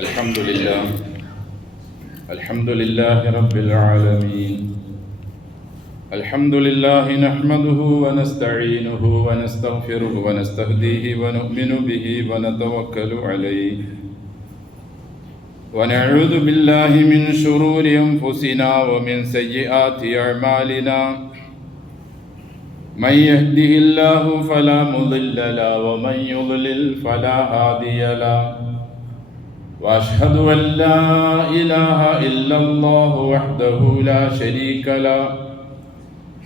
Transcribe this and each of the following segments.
الحمد لله رب العالمين. الحمد لله نحمده ونستعينه ونستغفره ونستهديه ونؤمن به ونتوكل عليه ونعوذ بالله من شرور أنفسنا ومن سيئات أعمالنا. من يهده الله فلا مضل له ومن يضلل فلا هادي له. وأشهد أن لا إله إلا الله وحده لا شريك له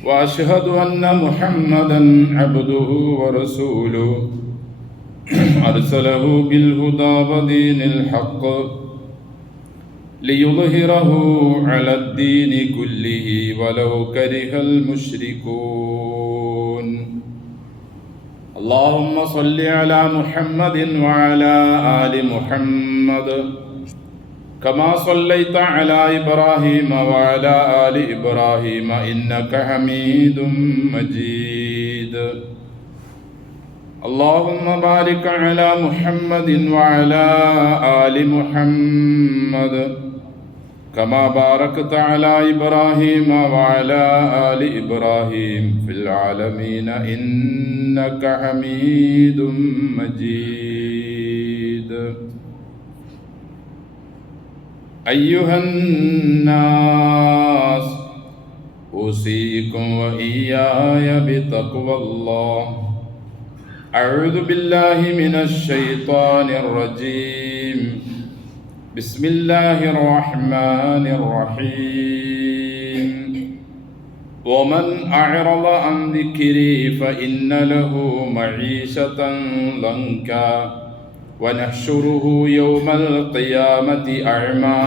وأشهد أن محمدا عبده ورسوله أرسله بالهدى ودين الحق ليظهره على الدين كله ولو كره المشركون. اللهم صل على محمد وعلى آل محمد كما صليت على إبراهيم وعلى آل إبراهيم إنك حميد مجيد. اللهم بارك على محمد وعلى آل محمد كما باركت على إبراهيم وعلى آل إبراهيم في العالمين إنك حميد مجيد. أيها الناس أوصيكم وإياي بتقوى الله. أعوذ بالله من الشيطان الرجيم. بسم الله الرحمن الرحيم. ومن أعرض عن ذكري فإن له معيشة ضنكا ونحشره يوم القيامة أعمى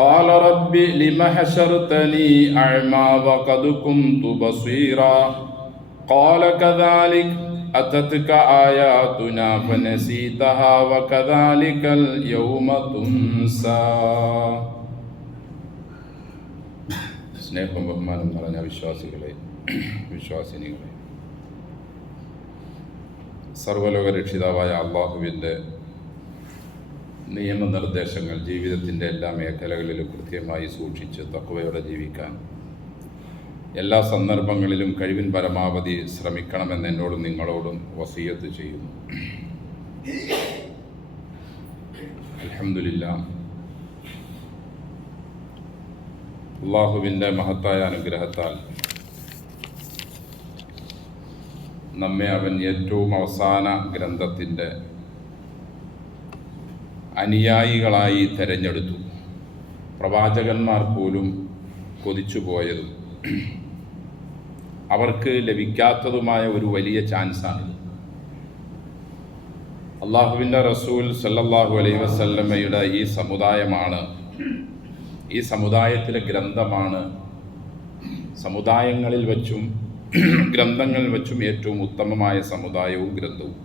قال رب لم حشرتني أعمى وقد كنت بصيرا قال كذلك أتتك آياتنا فنسيتها وكذلك اليوم تنسى. സ്നേഹം ബഹുമാനം നിറഞ്ഞ വിശ്വാസിനികളെ, സർവ്വലോക രക്ഷിതാവായ അള്ളാഹുവിൻ്റെ നിയമനിർദ്ദേശങ്ങൾ ജീവിതത്തിൻ്റെ എല്ലാ മേഖലകളിലും കൃത്യമായി സൂക്ഷിച്ച് തഖ്വയോടെ ജീവിക്കാൻ എല്ലാ സന്ദർഭങ്ങളിലും കഴിവിൻ പരമാവധി ശ്രമിക്കണമെന്ന് എന്നോടും നിങ്ങളോടും വസിയത്ത് ചെയ്യുന്നു. അൽഹംദുലില്ലാഹ്, അള്ളാഹുവിൻ്റെ മഹത്തായ അനുഗ്രഹത്താൽ നമ്മെ അവൻ ഏറ്റവും അവസാന ഗ്രന്ഥത്തിൻ്റെ അനുയായികളായി തിരഞ്ഞെടുത്തു. പ്രവാചകന്മാർ പോലും കൊതിച്ചുപോയതും അവർക്ക് ലഭിക്കാത്തതുമായ ഒരു വലിയ ചാൻസാണിത്. അള്ളാഹുവിൻ്റെ റസൂൽ സല്ലല്ലാഹു അലൈഹി വസല്ലമയുടെ ഈ സമുദായമാണ്, ഈ സമുദായത്തിലെ ഗ്രന്ഥമാണ് സമുദായങ്ങളിൽ വച്ചും ഗ്രന്ഥങ്ങളിൽ വച്ചും ഏറ്റവും ഉത്തമമായ സമുദായവും ഗ്രന്ഥവും.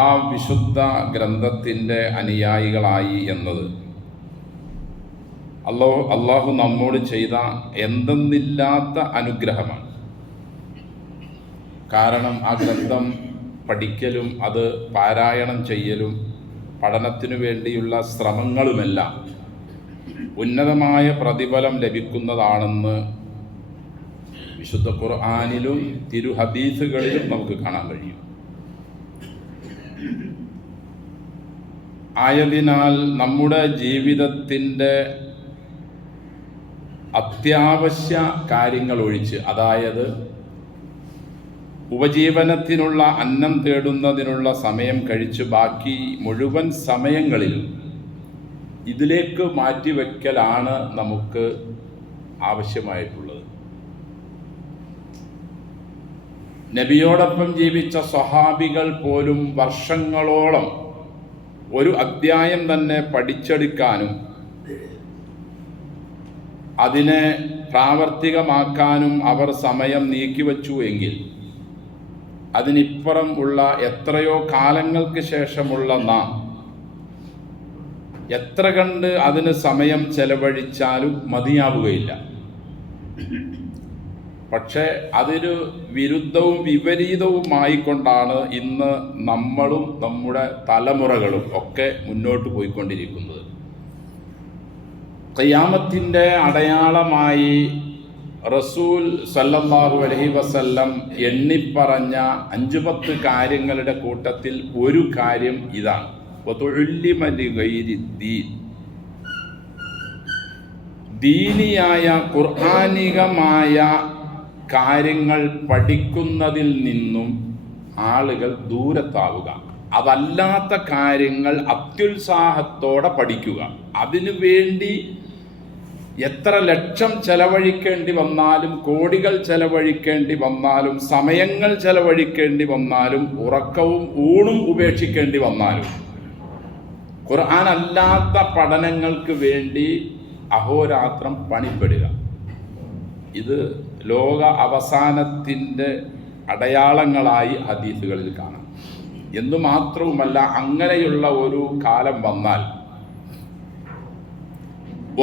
ആ വിശുദ്ധ ഗ്രന്ഥത്തിൻ്റെ അനുയായികളായി എന്നത് അള്ളാഹു നമ്മോട് ചെയ്ത എന്തെന്നില്ലാത്ത അനുഗ്രഹമാണ്. കാരണം ആ ഗ്രന്ഥം പഠിക്കലും അത് പാരായണം ചെയ്യലും പഠനത്തിനു വേണ്ടിയുള്ള ശ്രമങ്ങളുമെല്ലാം ഉന്നതമായ പ്രതിഫലം ലഭിക്കുന്നതാണെന്ന് വിശുദ്ധ ഖുർആനിലും തിരുഹദീസുകളിലും നമുക്ക് കാണാൻ കഴിയും. ആയതിനാൽ നമ്മുടെ ജീവിതത്തിൻ്റെ അത്യാവശ്യ കാര്യങ്ങൾ ഒഴിച്ച്, അതായത് ഉപജീവനത്തിനുള്ള അന്നം തേടുന്നതിനുള്ള സമയം കഴിച്ച് ബാക്കി മുഴുവൻ സമയങ്ങളിലും ഇതിലേക്ക് മാറ്റിവെക്കലാണ് നമുക്ക് ആവശ്യമായിട്ടുള്ളത്. നബിയോടൊപ്പം ജീവിച്ച സ്വഹാബികൾ പോലും വർഷങ്ങളോളം ഒരു അധ്യായം തന്നെ പഠിച്ചെടുക്കാനും അതിനെ പ്രാവർത്തികമാക്കാനും അവർ സമയം നീക്കിവച്ചു എങ്കിൽ അതിനിപ്പുറം ഉള്ള എത്രയോ കാലങ്ങൾക്ക് ശേഷമുള്ള നാം എത്ര കണ്ട് അതിന് സമയം ചെലവഴിച്ചാലും മതിയാവുകയില്ല. പക്ഷേ അതിന് വിരുദ്ധവും വിപരീതവുമായിക്കൊണ്ടാണ് ഇന്ന് നമ്മളും നമ്മുടെ തലമുറകളും ഒക്കെ മുന്നോട്ട് പോയിക്കൊണ്ടിരിക്കുന്നത്. ഖിയാമത്തിൻ്റെ അടയാളമായി റസൂൽ സല്ലല്ലാഹു അലൈഹി വസല്ലം എണ്ണിപ്പറഞ്ഞ 5-10 കാര്യങ്ങളുടെ കൂട്ടത്തിൽ ഒരു കാര്യം ഇതാണ്: വതുഉല്ലിമ ലിഗൈരി ദീൻ. ദീനിയായ ഖുർആനികമായ കാര്യങ്ങൾ പഠിക്കുന്നതിൽ നിന്നും ആളുകൾ ദൂരത്താവുക, അതല്ലാത്ത കാര്യങ്ങൾ അത്യുത്സാഹത്തോടെ പഠിക്കുക. അതിനു വേണ്ടി എത്ര ലക്ഷം ചെലവഴിക്കേണ്ടി വന്നാലും, കോടികൾ ചെലവഴിക്കേണ്ടി വന്നാലും, സമയങ്ങൾ ചെലവഴിക്കേണ്ടി വന്നാലും, ഉറക്കവും ഊണും ഉപേക്ഷിക്കേണ്ടി വന്നാലും ഖുർആൻ അല്ലാത്ത പഠനങ്ങൾക്ക് വേണ്ടി അഹോരാത്രം പണിപ്പെടുക. ഇത് ലോക അവസാനത്തിൻ്റെ അടയാളങ്ങളായി ഹദീസുകളിൽ കാണാം. എന്നു മാത്രവുമല്ല, അങ്ങനെയുള്ള ഒരു കാലം വന്നാൽ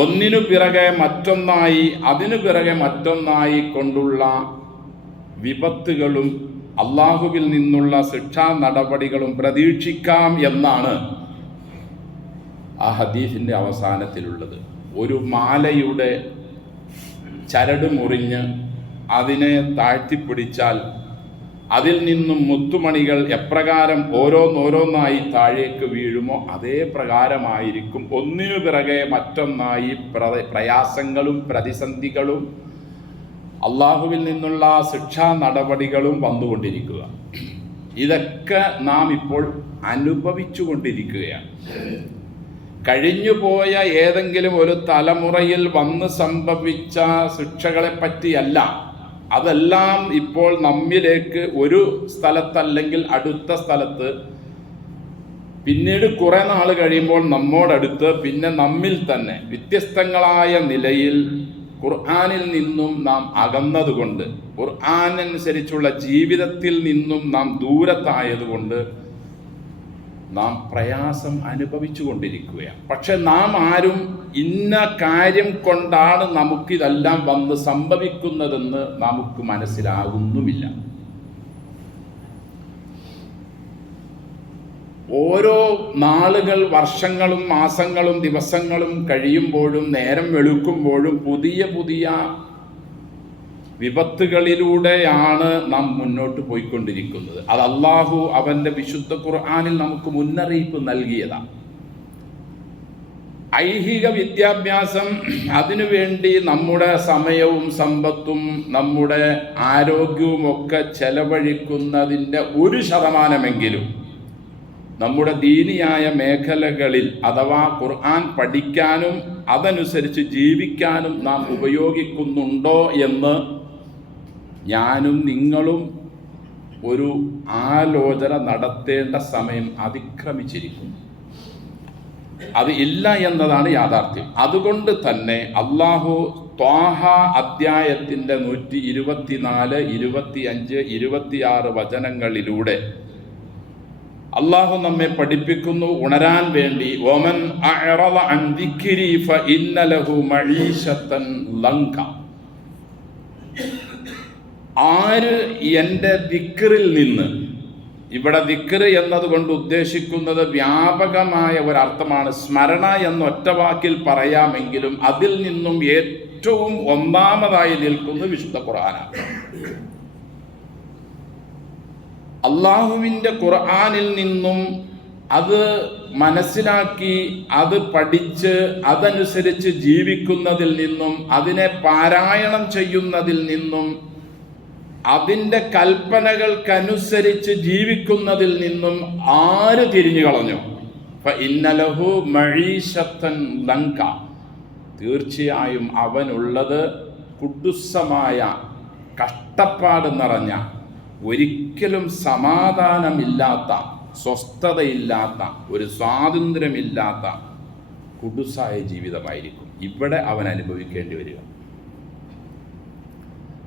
ഒന്നിനു പിറകെ മറ്റൊന്നായി, അതിനു പിറകെ മറ്റൊന്നായി കൊണ്ടുള്ള വിപത്തുകളും അള്ളാഹുവിൽ നിന്നുള്ള ശിക്ഷാ നടപടികളും പ്രതീക്ഷിക്കാം എന്നാണ് ആ ഹദീസിൻ്റെ അവസാനത്തിലുള്ളത്. ഒരു മാലയുടെ ചരട് മുറിഞ്ഞ് അതിനെ താഴ്ത്തിപ്പിടിച്ചാൽ അതിൽ നിന്നും മുത്തുമണികൾ എപ്രകാരം ഓരോന്നോരോന്നായി താഴേക്ക് വീഴുമോ അതേ പ്രകാരമായിരിക്കും ഒന്നിനു പിറകെ മറ്റൊന്നായി പ്രയാസങ്ങളും പ്രതിസന്ധികളും അള്ളാഹുവിൽ നിന്നുള്ള ശിക്ഷാ നടപടികളും വന്നുകൊണ്ടിരിക്കുക. ഇതൊക്കെ നാം ഇപ്പോൾ അനുഭവിച്ചു കൊണ്ടിരിക്കുകയാണ്. കഴിഞ്ഞുപോയ ഏതെങ്കിലും ഒരു തലമുറയിൽ വന്ന് സംഭവിച്ച ശിക്ഷകളെ പറ്റിയല്ല. അതെല്ലാം ഇപ്പോൾ നമ്മിലേക്ക് ഒരു സ്ഥലത്തല്ലെങ്കിൽ അടുത്ത സ്ഥലത്ത്, പിന്നീട് കുറെ നാൾ കഴിയുമ്പോൾ നമ്മോടടുത്ത്, പിന്നെ നമ്മിൽ തന്നെ വ്യത്യസ്തങ്ങളായ നിലയിൽ ഖുർആനിൽ നിന്നും നാം അകന്നതുകൊണ്ട്, ഖുർആനനുസരിച്ചുള്ള ജീവിതത്തിൽ നിന്നും നാം ദൂരത്തായതുകൊണ്ട് നാം പ്രയാസം അനുഭവിച്ചു കൊണ്ടിരിക്കുകയാണ്. പക്ഷെ നാം ആരും ഇന്ന കാര്യം കൊണ്ടാണ് നമുക്കിതെല്ലാം വന്ന് സംഭവിക്കുന്നതെന്ന് നമുക്ക് മനസ്സിലാകുന്നുമില്ല. ഓരോ നാളുകൾ, വർഷങ്ങളും, മാസങ്ങളും, ദിവസങ്ങളും കഴിയുമ്പോഴും, നേരം വെളുക്കുമ്പോഴും പുതിയ പുതിയ വിപത്തുകളിലൂടെയാണ് നാം മുന്നോട്ട് പോയിക്കൊണ്ടിരിക്കുന്നത്. അത് അള്ളാഹു അവൻ്റെ വിശുദ്ധ ഖുർആനിൽ നമുക്ക് മുന്നറിയിപ്പ് നൽകിയതാണ്. ഐഹിക വിദ്യാഭ്യാസം, അതിനുവേണ്ടി നമ്മുടെ സമയവും സമ്പത്തും നമ്മുടെ ആരോഗ്യവും ഒക്കെ ചെലവഴിക്കുന്നതിൻ്റെ 1% നമ്മുടെ ദീനിയായ മേഖലകളിൽ അഥവാ ഖുർആൻ പഠിക്കാനും അതനുസരിച്ച് ജീവിക്കാനും നാം ഉപയോഗിക്കുന്നുണ്ടോ എന്ന് ഞാനും നിങ്ങളും ഒരു ആലോചന നടത്തേണ്ട സമയം അതിക്രമിച്ചിരിക്കുന്നു. അത് ഇല്ല എന്നതാണ് യാഥാർത്ഥ്യം. അതുകൊണ്ട് തന്നെ അള്ളാഹു ത്വാഹ അധ്യായത്തിൻ്റെ 124, 25, 26 വചനങ്ങളിലൂടെ അള്ളാഹു നമ്മെ പഠിപ്പിക്കുന്നു, ഉണരാൻ വേണ്ടി, വമൻ അഅറള അൻ ദിക്രി ഫഇന്ന ലഹു മഈശത്തൻ ലങ്ക. ആര് എൻ്റെ ദിക്റിൽ നിന്ന്, ഇവിടെ ദിക്ർ എന്നതുകൊണ്ട് ഉദ്ദേശിക്കുന്നത് വ്യാപകമായ ഒരർത്ഥമാണ്. സ്മരണ എന്ന ഒറ്റവാക്കിൽ പറയാമെങ്കിലും അതിൽ നിന്നും ഏറ്റവും ഒന്നാമതായി നിൽക്കുന്നത് വിശുദ്ധ ഖുർആനാണ്. അള്ളാഹുവിൻ്റെ ഖുർആനിൽ നിന്നും അത് മനസ്സിലാക്കി, അത് പഠിച്ച് അതനുസരിച്ച് ജീവിക്കുന്നതിൽ നിന്നും, അതിനെ പാരായണം ചെയ്യുന്നതിൽ നിന്നും, അതിൻ്റെ കൽപ്പനകൾക്കനുസരിച്ച് ജീവിക്കുന്നതിൽ നിന്നും ആര് തിരിഞ്ഞു കളഞ്ഞു? ഫഇന്ന ലഹു മഈശത്തൻ ലങ്ക. തീർച്ചയായും അവനുള്ളത് കുടുസ്സമായ, കഷ്ടപ്പാട് നിറഞ്ഞ, ഒരിക്കലും സമാധാനമില്ലാത്ത, സ്വസ്ഥതയില്ലാത്ത, ഒരു സ്വാതന്ത്ര്യമില്ലാത്ത കുടുസായ ജീവിതമായിരിക്കും ഇവിടെ അവൻ അനുഭവിക്കേണ്ടി വരിക.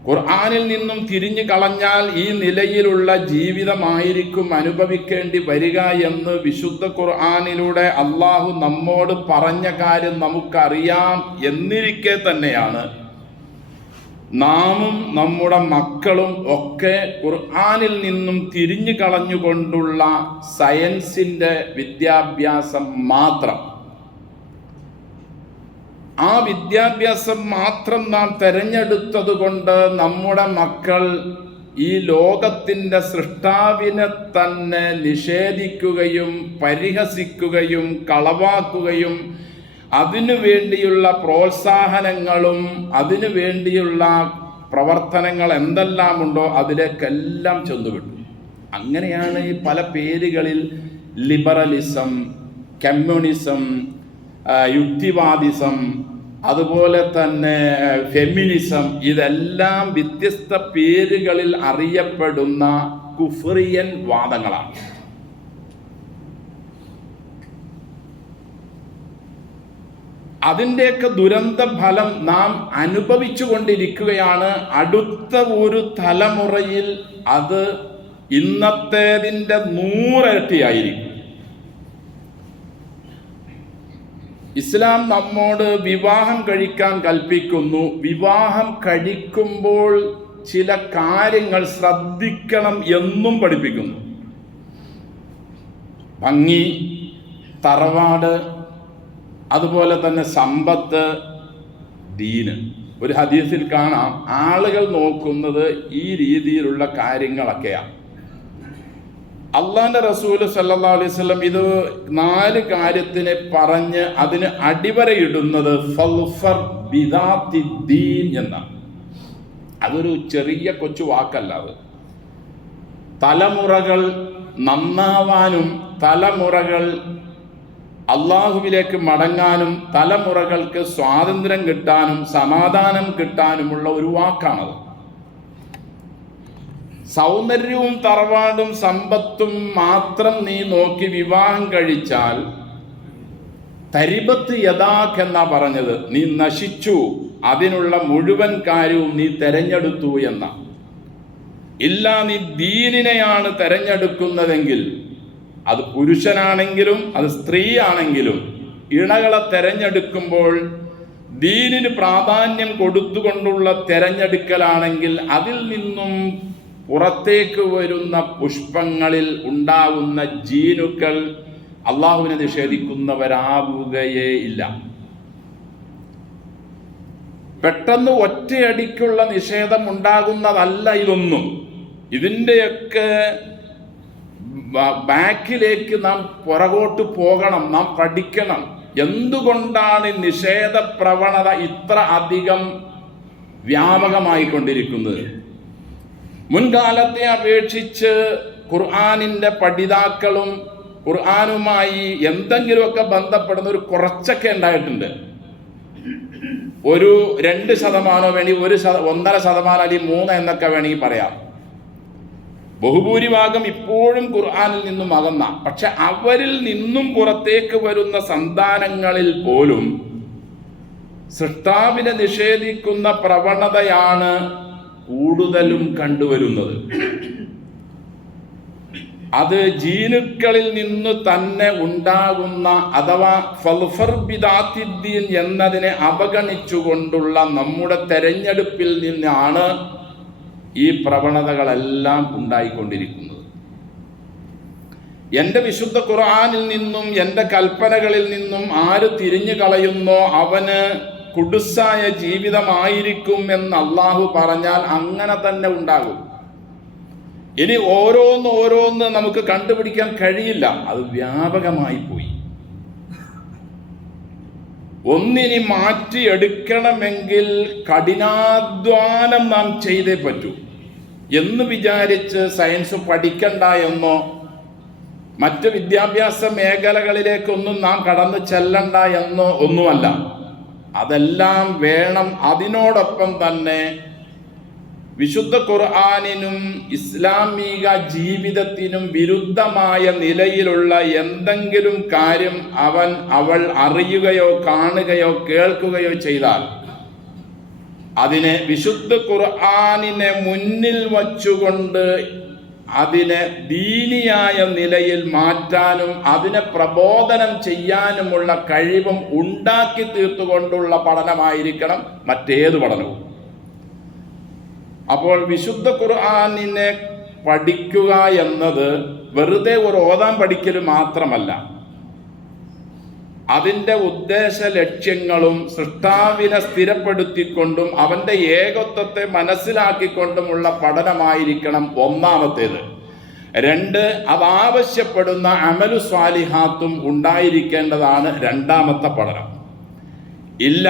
ഖുർആനിൽ നിന്നും തിരിഞ്ഞു കളഞ്ഞാൽ ഈ നിലയിലുള്ള ജീവിതമായിരിക്കും അനുഭവിക്കേണ്ടി വരിക എന്ന് വിശുദ്ധ ഖുർആനിലൂടെ അള്ളാഹു നമ്മോട് പറഞ്ഞ കാര്യം നമുക്കറിയാം എന്നിരിക്കെ തന്നെയാണ് നാമും നമ്മുടെ മക്കളും ഒക്കെ ഖുർആനിൽ നിന്നും തിരിഞ്ഞു കളഞ്ഞുകൊണ്ടുള്ള സയൻസിൻ്റെ വിദ്യാഭ്യാസം മാത്രം, ആ വിദ്യാഭ്യാസം മാത്രം നാം തിരഞ്ഞെടുത്തത് കൊണ്ട് നമ്മുടെ മക്കൾ ഈ ലോകത്തിൻ്റെ സൃഷ്ടാവിനെ തന്നെ നിഷേധിക്കുകയും പരിഹസിക്കുകയും കളവാക്കുകയും അതിനു വേണ്ടിയുള്ള പ്രോത്സാഹനങ്ങളും അതിനു വേണ്ടിയുള്ള പ്രവർത്തനങ്ങൾ എന്തെല്ലാമുണ്ടോ അതിലേക്കെല്ലാം ചെന്നുവിട്ടു. അങ്ങനെയാണ് ഈ പല പേരുകളിൽ ലിബറലിസം, കമ്മ്യൂണിസം, യുക്തിവാദിസം, അതുപോലെ തന്നെ ഫെമിനിസം, ഇതെല്ലാം വ്യത്യസ്ത പേരുകളിൽ അറിയപ്പെടുന്ന കുഫ്രിയൻ വാദങ്ങളാണ്. അതിൻ്റെയൊക്കെ ദുരന്ത ഫലം നാം അനുഭവിച്ചു കൊണ്ടിരിക്കുകയാണ്. അടുത്ത ഒരു തലമുറയിൽ അത് ഇന്നത്തേതിൻ്റെ 100 ഇരട്ടിയായിരിക്കും. ഇസ്ലാം നമ്മോട് വിവാഹം കഴിക്കാൻ കൽപ്പിക്കുന്നു. വിവാഹം കഴിക്കുമ്പോൾ ചില കാര്യങ്ങൾ ശ്രദ്ധിക്കണം എന്നും പഠിപ്പിക്കുന്നു. ഭംഗി, തറവാട്, അതുപോലെ തന്നെ സമ്പത്ത്, ദീന്. ഒരു ഹദീസിൽ കാണാം, ആളുകൾ നോക്കുന്നത് ഈ രീതിയിലുള്ള കാര്യങ്ങളൊക്കെയാണ്. അള്ളാന്റെ റസൂല് സല്ലല്ലാഹു അലൈഹി വസല്ലം ഇത് 4 കാര്യത്തിനെ പറഞ്ഞ് അതിന് അടിവരയിടുന്നത് ഫൽഫർ ബിദാത്തിദ്ദീൻ എന്നാണ്. അതൊരു ചെറിയ കൊച്ചു വാക്കല്ല. അത് തലമുറകൾ നന്നാവാനും തലമുറകൾ അള്ളാഹുവിലേക്ക് മടങ്ങാനും തലമുറകൾക്ക് സ്വാതന്ത്ര്യം കിട്ടാനും സമാധാനം കിട്ടാനുമുള്ള ഒരു വാക്കാണത്. സൗന്ദര്യവും തറവാടും സമ്പത്തും മാത്രം നീ നോക്കി വിവാഹം കഴിച്ചാൽ തരിബത്ത് യഥാക്കെന്നാ പറഞ്ഞത്. നീ നശിച്ചു, അതിനുള്ള മുഴുവൻ കാര്യവും നീ തെരഞ്ഞെടുത്തു എന്ന. ഇല്ല, നീ ദീനിനെയാണ് തെരഞ്ഞെടുക്കുന്നതെങ്കിൽ, അത് പുരുഷനാണെങ്കിലും അത് സ്ത്രീ ആണെങ്കിലും, ഇണകളെ തെരഞ്ഞെടുക്കുമ്പോൾ ദീനിന് പ്രാധാന്യം കൊടുത്തുകൊണ്ടുള്ള തെരഞ്ഞെടുക്കലാണെങ്കിൽ അതിൽ നിന്നും പുറത്തേക്ക് വരുന്ന പുഷ്പങ്ങളിൽ ഉണ്ടാവുന്ന ജീനുക്കൾ അള്ളാഹുവിനെ നിഷേധിക്കുന്നവരാവുകയേ ഇല്ല. പെട്ടെന്ന് ഒറ്റയടിക്കുള്ള നിഷേധം ഉണ്ടാകുന്നതല്ല ഇതൊന്നും. ഇതിൻ്റെയൊക്കെ ബാക്കിലേക്ക് നാം പുറകോട്ട് പോകണം, നാം പഠിക്കണം. എന്തുകൊണ്ടാണ് നിഷേധ പ്രവണത ഇത്ര അധികം വ്യാപകമായിക്കൊണ്ടിരിക്കുന്നത്? മുൻകാലത്തെ അപേക്ഷിച്ച് ഖുർആനിൻ്റെ പഠിതാക്കളും ഖുർആനുമായി എന്തെങ്കിലുമൊക്കെ ബന്ധപ്പെടുന്ന ഒരു കുറച്ചൊക്കെ ഉണ്ടായിട്ടുണ്ട്. ഒരു 2% വേണമെങ്കിൽ 1.5% അല്ലെങ്കിൽ 3 എന്നൊക്കെ വേണമെങ്കിൽ പറയാം. ബഹുഭൂരിഭാഗം ഇപ്പോഴും ഖുർആനിൽ നിന്നും അകന്ന. പക്ഷെ അവരിൽ നിന്നും പുറത്തേക്ക് വരുന്ന സന്താനങ്ങളിൽ പോലും സൃഷ്ടാവിനെ നിഷേധിക്കുന്ന പ്രവണതയാണ് കൂടുതലും കണ്ടുവരുന്നത്. അത് ജീനുക്കളിൽ നിന്ന് തന്നെ ഉണ്ടാകുന്ന അഥവാ ഫൽഫർ ബിദാത്തിദ്ദീൻ എന്നതിനെ അവഗണിച്ചുകൊണ്ടുള്ള നമ്മുടെ തെരഞ്ഞെടുപ്പിൽ നിന്നാണ് ഈ പ്രവണതകളെല്ലാം ഉണ്ടായിക്കൊണ്ടിരിക്കുന്നത്. എൻ്റെ വിശുദ്ധ ഖുർആനിൽ നിന്നും എൻ്റെ കൽപ്പനകളിൽ നിന്നും ആര് തിരിഞ്ഞു കളയുന്നോ അവന് കുടുസായ ജീവിതമായിരിക്കും എന്ന് അള്ളാഹു പറഞ്ഞാൽ അങ്ങനെ തന്നെ ഉണ്ടാകും. ഇനി ഓരോന്ന് നമുക്ക് കണ്ടുപിടിക്കാൻ കഴിയില്ല, അത് വ്യാപകമായി പോയി. ഒന്നിനി മാറ്റിയെടുക്കണമെങ്കിൽ കഠിനാധ്വാനം നാം ചെയ്തേ പറ്റൂ. എന്ന് വിചാരിച്ച് സയൻസ് പഠിക്കണ്ട എന്നോ മറ്റ് വിദ്യാഭ്യാസ മേഖലകളിലേക്കൊന്നും നാം കടന്നു ചെല്ലണ്ട എന്നോ ഒന്നുമല്ല. അതെല്ലാം വേണം. അതിനോടൊപ്പം തന്നെ വിശുദ്ധ ഖുർആനിനും ഇസ്ലാമിക ജീവിതത്തിനും വിരുദ്ധമായ നിലയിലുള്ള എന്തെങ്കിലും കാര്യം അവൾ അറിയുകയോ കാണുകയോ കേൾക്കുകയോ ചെയ്താൽ അതിനെ വിശുദ്ധ ഖുർആനിനെ മുന്നിൽ വച്ചുകൊണ്ട് അതിനെ ദീനിയായ നിലയിൽ മാറ്റാനും അതിനെ പ്രബോധനം ചെയ്യാനുമുള്ള കഴിവും ഉണ്ടാക്കി തീർത്തുകൊണ്ടുള്ള പഠനമായിരിക്കണം മറ്റേത് പഠനവും. അപ്പോൾ വിശുദ്ധ ഖുർആനിനെ പഠിക്കുക എന്നത് വെറുതെ ഒരു ഓതാൻ പഠിക്കൽ മാത്രമല്ല. അതിൻ്റെ ഉദ്ദേശ ലക്ഷ്യങ്ങളും സൃഷ്ടാവിനെ സ്ഥിരപ്പെടുത്തിക്കൊണ്ടും അവൻ്റെ ഏകത്വത്തെ മനസ്സിലാക്കിക്കൊണ്ടുമുള്ള പഠനമായിരിക്കണം ഒന്നാമത്തേത്. 2, അതാവശ്യപ്പെടുന്ന അമലു സ്വാലിഹാത്തും ഉണ്ടായിരിക്കേണ്ടതാണ് രണ്ടാമത്തെ പഠനം. ഇല്ല,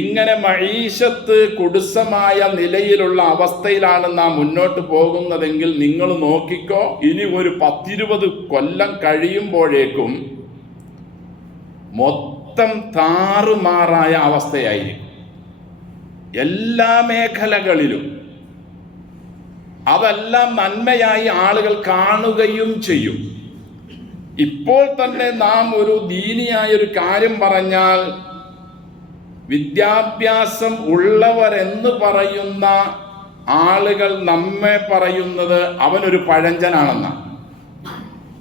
ഇങ്ങനെ മഈശത്ത് കുടുസമായ നിലയിലുള്ള അവസ്ഥയിലാണ് നാം മുന്നോട്ട് പോകുന്നതെങ്കിൽ നിങ്ങൾ നോക്കിക്കോ, ഇനി ഒരു 10-20 കൊല്ലം കഴിയുമ്പോഴേക്കും മൊത്തം താറുമാറായ അവസ്ഥയായിരിക്കും എല്ലാ മേഖലകളിലും. അതെല്ലാം നന്മയായി ആളുകൾ കാണുകയും ചെയ്യും. ഇപ്പോൾ തന്നെ നാം ഒരു ദീനിയായൊരു കാര്യം പറഞ്ഞാൽ വിദ്യാഭ്യാസം ഉള്ളവരെന്ന് പറയുന്ന ആളുകൾ നമ്മെ പറയുന്നത് അവനൊരു പഴഞ്ചനാണെന്നാണ്.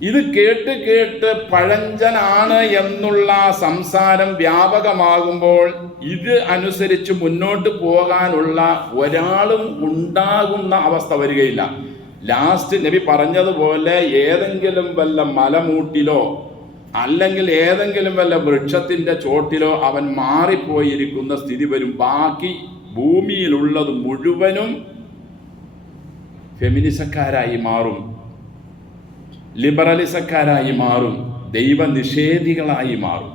ഇത് കേട്ട് കേട്ട് പഴഞ്ചനാണ് എന്നുള്ള സംസാരം വ്യാപകമാകുമ്പോൾ ഇത് അനുസരിച്ച് മുന്നോട്ട് പോകാനുള്ള ഒരാളും ഉണ്ടാകുന്ന അവസ്ഥ വരികയില്ല. ലാസ്റ്റ് നബി പറഞ്ഞതുപോലെ ഏതെങ്കിലും വല്ല മലമൂട്ടിലോ അല്ലെങ്കിൽ ഏതെങ്കിലും വല്ല വൃക്ഷത്തിൻ്റെ ചോട്ടിലോ അവൻ മാറിപ്പോയിരിക്കുന്ന സ്ഥിതി വരും. ബാക്കി ഭൂമിയിലുള്ളത് മുഴുവനും ഫെമിനിസക്കാരായി മാറും, ലിബറലിസക്കാരായി മാറും, ദൈവനിഷേധികളായി മാറും.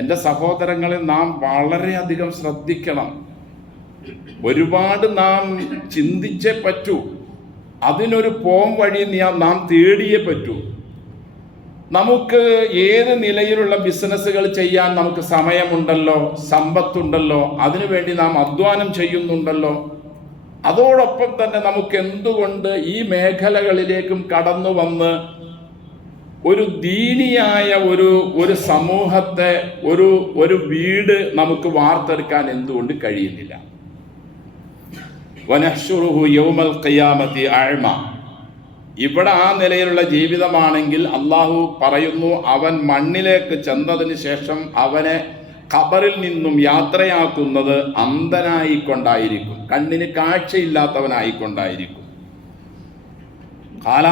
എൻ്റെ സഹോദരങ്ങളെ, നാം വളരെയധികം ശ്രദ്ധിക്കണം. ഒരുപാട് നാം ചിന്തിച്ചേ പറ്റൂ. അതിനൊരു പോം വഴി നാം തേടിയേ പറ്റൂ. നമുക്ക് ഏത് നിലയിലുള്ള ബിസിനസ്സുകൾ ചെയ്യാൻ നമുക്ക് സമയമുണ്ടല്ലോ, സമ്പത്തുണ്ടല്ലോ, അതിനുവേണ്ടി നാം അധ്വാനം ചെയ്യുന്നുണ്ടല്ലോ. അതോടൊപ്പം തന്നെ നമുക്ക് എന്തുകൊണ്ട് ഈ മേഖലകളിലേക്കും കടന്നു വന്ന് ഒരു ദീനിയായ ഒരു സമൂഹത്തെ ഒരു വീട് നമുക്ക് വാർത്തെടുക്കാൻ എന്തുകൊണ്ട് കഴിയുന്നില്ല? വനഹ്ശുറുഹു യൗമൽ ഖിയാമത്തി അഅ്മ. ഇവിടെ ആ നിലയിലുള്ള ജീവിതമാണെങ്കിൽ അള്ളാഹു പറയുന്നു, അവൻ മണ്ണിലേക്ക് ചെന്നതിന് ശേഷം അവനെ ഖബറിൽ നിന്നും യാത്രയാക്കുന്നത് അന്ധനായിക്കൊണ്ടായിരിക്കും, കണ്ണിന് കാഴ്ചയില്ലാത്തവനായിക്കൊണ്ടായിരിക്കും.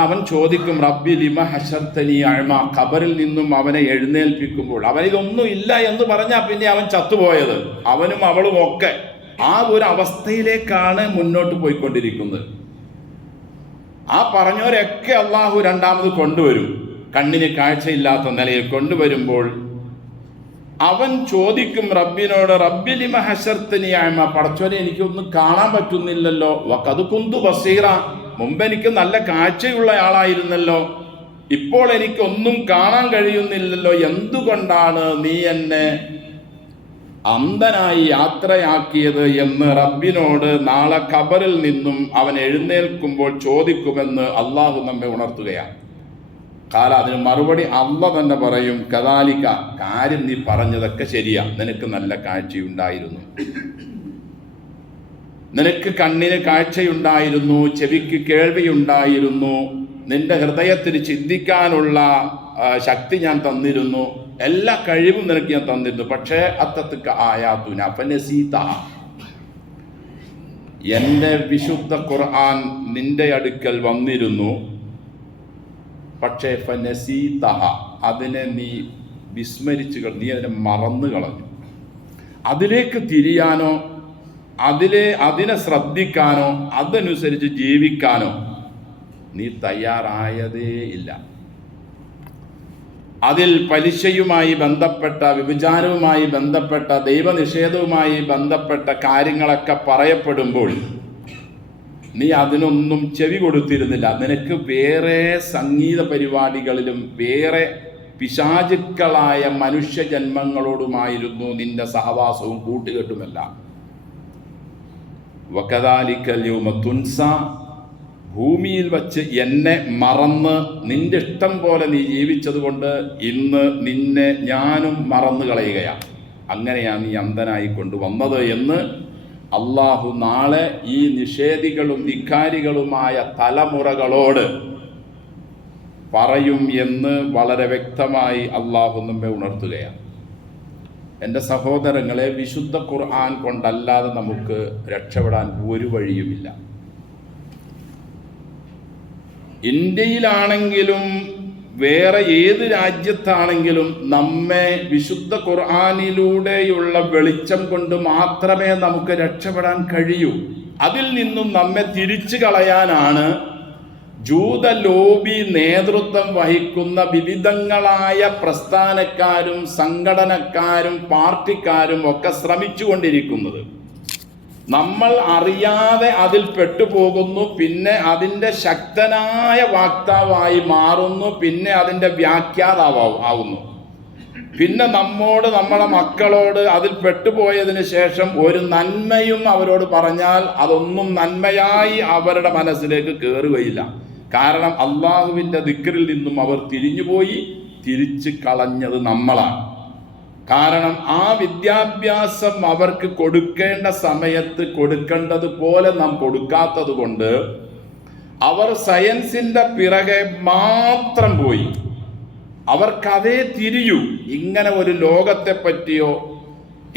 അവൻ ചോദിക്കും, റബ്ബി ലിമ ഹശർതനി അഅ്മ. ഖബറിൽ നിന്നും അവനെ എഴുന്നേൽപ്പിക്കുമ്പോൾ അവനിതൊന്നും ഇല്ല എന്ന് പറഞ്ഞാൽ പിന്നെ അവൻ ചത്തുപോയത്, അവനും അവളും ഒക്കെ ആ ഒരു അവസ്ഥയിലേക്കാണ് മുന്നോട്ട് പോയിക്കൊണ്ടിരിക്കുന്നത്. ആ പറഞ്ഞവരൊക്കെ അള്ളാഹു രണ്ടാമത് കൊണ്ടുവരും, കണ്ണിന് കാഴ്ചയില്ലാത്ത നിലയിൽ കൊണ്ടുവരുമ്പോൾ അവൻ ചോദിക്കും റബ്ബിനോട്, റബ്ബി ലിമ ഹശർതനി അഅ്മ. പടച്ചോനെ, എനിക്കൊന്നും കാണാൻ പറ്റുന്നില്ലല്ലോ. വഖദ് കുന്തു ബസീറ. മുമ്പ് എനിക്ക് നല്ല കാഴ്ചയുള്ള ആളായിരുന്നല്ലോ, ഇപ്പോൾ എനിക്കൊന്നും കാണാൻ കഴിയുന്നില്ലല്ലോ. എന്തുകൊണ്ടാണ് നീ എന്നെ അന്ധനായി യാത്രയാക്കിയത് എന്ന് റബ്ബിനോട് നാളെ ഖബറിൽ നിന്നും അവൻ എഴുന്നേൽക്കുമ്പോൾ ചോദിക്കുമെന്ന് അള്ളാഹു നമ്മെ ഉണർത്തുകയാണ്. അതിന് മറുപടി അള്ള തന്നെ പറയും, കദാലിക, കാര്യം നീ പറഞ്ഞതൊക്കെ ശരിയാ, നിനക്ക് നല്ല കാഴ്ചയുണ്ടായിരുന്നു, നിനക്ക് കണ്ണിന് കാഴ്ചയുണ്ടായിരുന്നു, ചെവിക്ക് കേൾവിയുണ്ടായിരുന്നു, നിന്റെ ഹൃദയത്തിന് ചിന്തിക്കാനുള്ള ശക്തി ഞാൻ തന്നിരുന്നു, എല്ലാ കഴിവും നിനക്ക് ഞാൻ തന്നിരുന്നു. പക്ഷേ അത്തത്ക ആയാതുന ഫനസീതഹ. എൻ്റെ വിശുദ്ധ ഖുർആൻ നിന്റെ അടുക്കൽ വന്നിരുന്നു, പക്ഷേ ഫനസീതഹ, അതിനെ നീ വിസ്മരിച്ചു, നീ അതിനെ മറന്നു കളഞ്ഞു. അതിലേക്ക് തിരിയാനോ അതിനെ ശ്രദ്ധിക്കാനോ അതനുസരിച്ച് ജീവിക്കാനോ നീ തയ്യാറായതേ ഇല്ല. അതിൽ പലിശയുമായി ബന്ധപ്പെട്ട, വ്യഭിചാരവുമായി ബന്ധപ്പെട്ട, ദൈവനിഷേധവുമായി ബന്ധപ്പെട്ട കാര്യങ്ങളൊക്കെ പറയപ്പെടുമ്പോൾ നീ അതിനൊന്നും ചെവി കൊടുത്തിരുന്നില്ല. നിനക്ക് വേറെ സംഗീത പരിപാടികളിലും വേറെ പിശാചുക്കളായ മനുഷ്യജന്മങ്ങളോടുമായിരുന്നു നിന്റെ സഹവാസവും കൂട്ടുകെട്ടുമെല്ലാം. വകദാലിക്കൽ യൗമ തുൻസ. ഭൂമിയിൽ വച്ച് എന്നെ മറന്ന് നിന്റെ ഇഷ്ടം പോലെ നീ ജീവിച്ചത് കൊണ്ട് ഇന്ന് നിന്നെ ഞാനും മറന്നു കളയുകയാണ്. അങ്ങനെയാണ് നീ അന്ധനായി കൊണ്ടുവന്നത് എന്ന് അള്ളാഹു നാളെ ഈ നിഷേധികളും ധിക്കാരികളുമായ തലമുറകളോട് പറയും എന്ന് വളരെ വ്യക്തമായി അള്ളാഹു നമ്മെ ഉണർത്തുകയാണ്. എൻ്റെ സഹോദരങ്ങളെ, വിശുദ്ധ ഖുർആൻ കൊണ്ടല്ലാതെ നമുക്ക് രക്ഷപ്പെടാൻ ഒരു വഴിയുമില്ല. ഇന്ത്യയിലാണെങ്കിലും വേറെ ഏത് രാജ്യത്താണെങ്കിലും നമ്മെ വിശുദ്ധ ഖുർആനിലൂടെയുള്ള വെളിച്ചം കൊണ്ട് മാത്രമേ നമുക്ക് രക്ഷപ്പെടാൻ കഴിയൂ. അതിൽ നിന്നും നമ്മെ തിരിച്ചു കളയാനാണ് ജൂത ലോബി നേതൃത്വം വഹിക്കുന്ന വിവിധങ്ങളായ പ്രസ്ഥാനക്കാരും സംഘടനക്കാരും പാർട്ടിക്കാരും ഒക്കെ ശ്രമിച്ചുകൊണ്ടിരിക്കുന്നത്. നമ്മൾ അറിയാതെ അതിൽ പെട്ടുപോകുന്നു, പിന്നെ അതിൻ്റെ ശക്തനായ വാക്താവായി മാറുന്നു, പിന്നെ അതിൻ്റെ വ്യാഖ്യാതാവുന്നു. പിന്നെ നമ്മളെ മക്കളോട് അതിൽ പെട്ടുപോയതിന് ശേഷം ഒരു നന്മയും അവരോട് പറഞ്ഞാൽ അതൊന്നും നന്മയായി അവരുടെ മനസ്സിലേക്ക് കയറുകയില്ല. കാരണം അള്ളാഹുവിൻ്റെ ദിക്റിൽ നിന്നും അവർ തിരിഞ്ഞുപോയി. തിരിച്ചു കളഞ്ഞത് നമ്മളാണ്. കാരണം ആ വിദ്യാഭ്യാസം അവർക്ക് കൊടുക്കേണ്ട സമയത്ത് കൊടുക്കേണ്ടതുപോലെ നാം കൊടുക്കാത്തത് കൊണ്ട് അവർ സയൻസിൻ്റെ പിറകെ മാത്രം പോയി. അവർക്കതേ തിരിയൂ. ഇങ്ങനെ ഒരു ലോകത്തെ പറ്റിയോ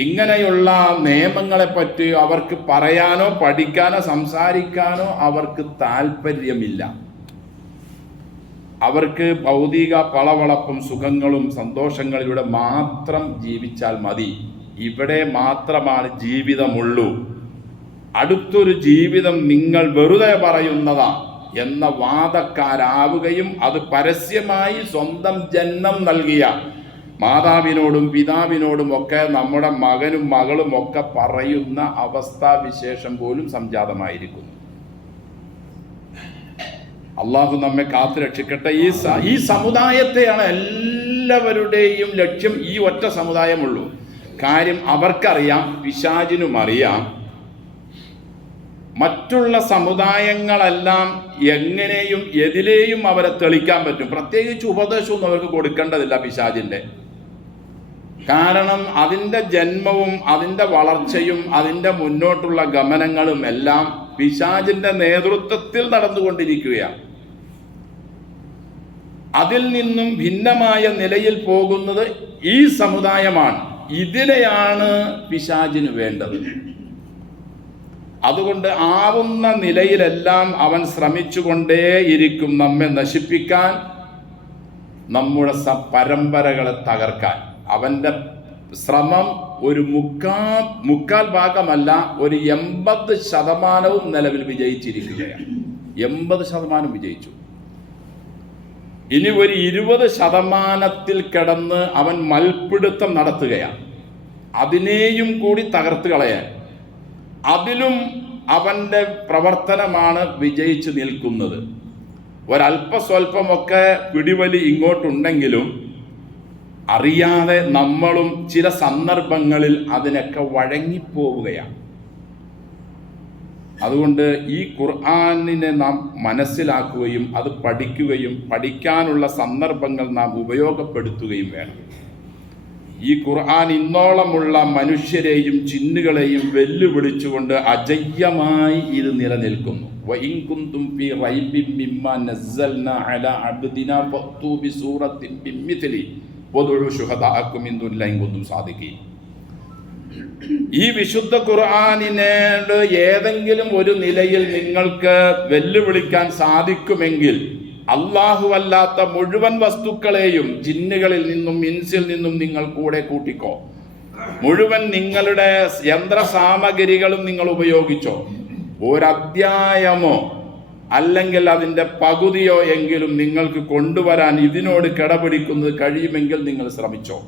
ഇങ്ങനെയുള്ള നിയമങ്ങളെ പറ്റിയോ അവർക്ക് പറയാനോ പഠിക്കാനോ സംസാരിക്കാനോ അവർക്ക് താല്പര്യമില്ല. അവർക്ക് ഭൗതിക പളവളപ്പും സുഖങ്ങളും സന്തോഷങ്ങളിലൂടെ മാത്രം ജീവിച്ചാൽ മതി. ഇവിടെ മാത്രമാണ് ജീവിതമുള്ളൂ. അടുത്തൊരു ജീവിതം നിങ്ങൾ വെറുതെ പറയുന്നതാ എന്ന വാദക്കാരാവുകയും അത് പരസ്യമായി സ്വന്തം ജന്മം നൽകിയ മാതാവിനോടും പിതാവിനോടും ഒക്കെ നമ്മുടെ മകനും മകളും ഒക്കെ പറയുന്ന അവസ്ഥാവിശേഷം പോലും സംജാതമായിരിക്കുന്നു. അള്ളാഹു നമ്മെ കാത്തു രക്ഷിക്കട്ടെ. ഈ സമുദായത്തെയാണ് എല്ലാവരുടെയും ലക്ഷ്യം. ഈ ഒറ്റ സമുദായമുള്ളൂ. കാര്യം അവർക്കറിയാം, പിശാചിനും അറിയാം, മറ്റുള്ള സമുദായങ്ങളെല്ലാം എങ്ങനെയും എതിലെയും അവരെ തെളിക്കാൻ പറ്റും. പ്രത്യേകിച്ച് ഉപദേശമൊന്നും അവർക്ക് കൊടുക്കേണ്ടതില്ല പിശാചിൻ്റെ. കാരണം അതിൻ്റെ ജന്മവും അതിൻ്റെ വളർച്ചയും അതിൻ്റെ മുന്നോട്ടുള്ള ഗമനങ്ങളും എല്ലാം പിശാചിൻ്റെ നേതൃത്വത്തിൽ നടന്നുകൊണ്ടിരിക്കുകയാണ്. അതിൽ നിന്നും ഭിന്നമായ നിലയിൽ പോകുന്നത് ഈ സമുദായമാണ്. ഇതിനെയാണ് പിശാചിന് വേണ്ടത്. അതുകൊണ്ട് ആവുന്ന നിലയിലെല്ലാം അവൻ ശ്രമിച്ചുകൊണ്ടേയിരിക്കും നമ്മെ നശിപ്പിക്കാൻ, നമ്മുടെ പരമ്പരകളെ തകർക്കാൻ. അവൻ്റെ ശ്രമം ഒരു മുക്കാൽ ഭാഗമല്ല, ഒരു 80% നിലവിൽ വിജയിച്ചിരിക്കുകയാണ്. 80% വിജയിച്ചു. ഇനി ഒരു 20% കിടന്ന് അവൻ മൽപ്പിടുത്തം നടത്തുകയാണ്. അതിനെയും കൂടി തകർത്ത് കളയാൻ. അതിലും അവൻ്റെ പ്രവർത്തനമാണ് വിജയിച്ചു നിൽക്കുന്നത്. ഒരല്പസ്വല്പമൊക്കെ പിടിവലി ഇങ്ങോട്ടുണ്ടെങ്കിലും അറിയാതെ നമ്മളും ചില സന്ദർഭങ്ങളിൽ അതിനൊക്കെ വഴങ്ങിപ്പോവുകയാണ്. അതുകൊണ്ട് ഈ ഖുർആനിനെ നാം മനസ്സിലാക്കുകയും അത് പഠിക്കുകയും പഠിക്കാനുള്ള സന്ദർഭങ്ങൾ നാം ഉപയോഗപ്പെടുത്തുകയും വേണം. ഈ ഖുർആൻ ഇന്നോളമുള്ള മനുഷ്യരെയും ജിന്നുകളെയും വെല്ലുവിളിച്ചുകൊണ്ട് അജയ്യമായി ഇത് നിലനിൽക്കുന്നു. വഇൻ കുന്തും ഫീ റൈബിൻ മിമ്മാ നസ്സൽനാ അലാ അബ്ദിനാ ഫഅ്തു ബിസൂറത്തിൻ ബിമിത്ലി വദഉ ശുഹദാഅക്കും മിൻ ദുനില്ലാഹി ഇൻ കുന്തും സാദിഖീൻ. ഈ വിശുദ്ധ ഖുർആനിനോട് ഏതെങ്കിലും ഒരു നിലയിൽ നിങ്ങൾക്ക് വെല്ലുവിളിക്കാൻ സാധിക്കുമെങ്കിൽ അല്ലാഹുവല്ലാത്ത മുഴുവൻ വസ്തുക്കളെയും ജിന്നുകളിൽ നിന്നും ഇൻസിൽ നിന്നും നിങ്ങൾ കൂടെ കൂട്ടിക്കോ. മുഴുവൻ നിങ്ങളുടെ യന്ത്ര സാമഗ്രികളും നിങ്ങൾ ഉപയോഗിച്ചോ. ഒരധ്യായമോ അല്ലെങ്കിൽ അതിൻ്റെ പകുതിയോ എങ്കിലും നിങ്ങൾക്ക് കൊണ്ടുവരാൻ ഇതിനോട് കിടപിടിക്കുന്നത് കഴിയുമെങ്കിൽ നിങ്ങൾ ശ്രമിച്ചോ.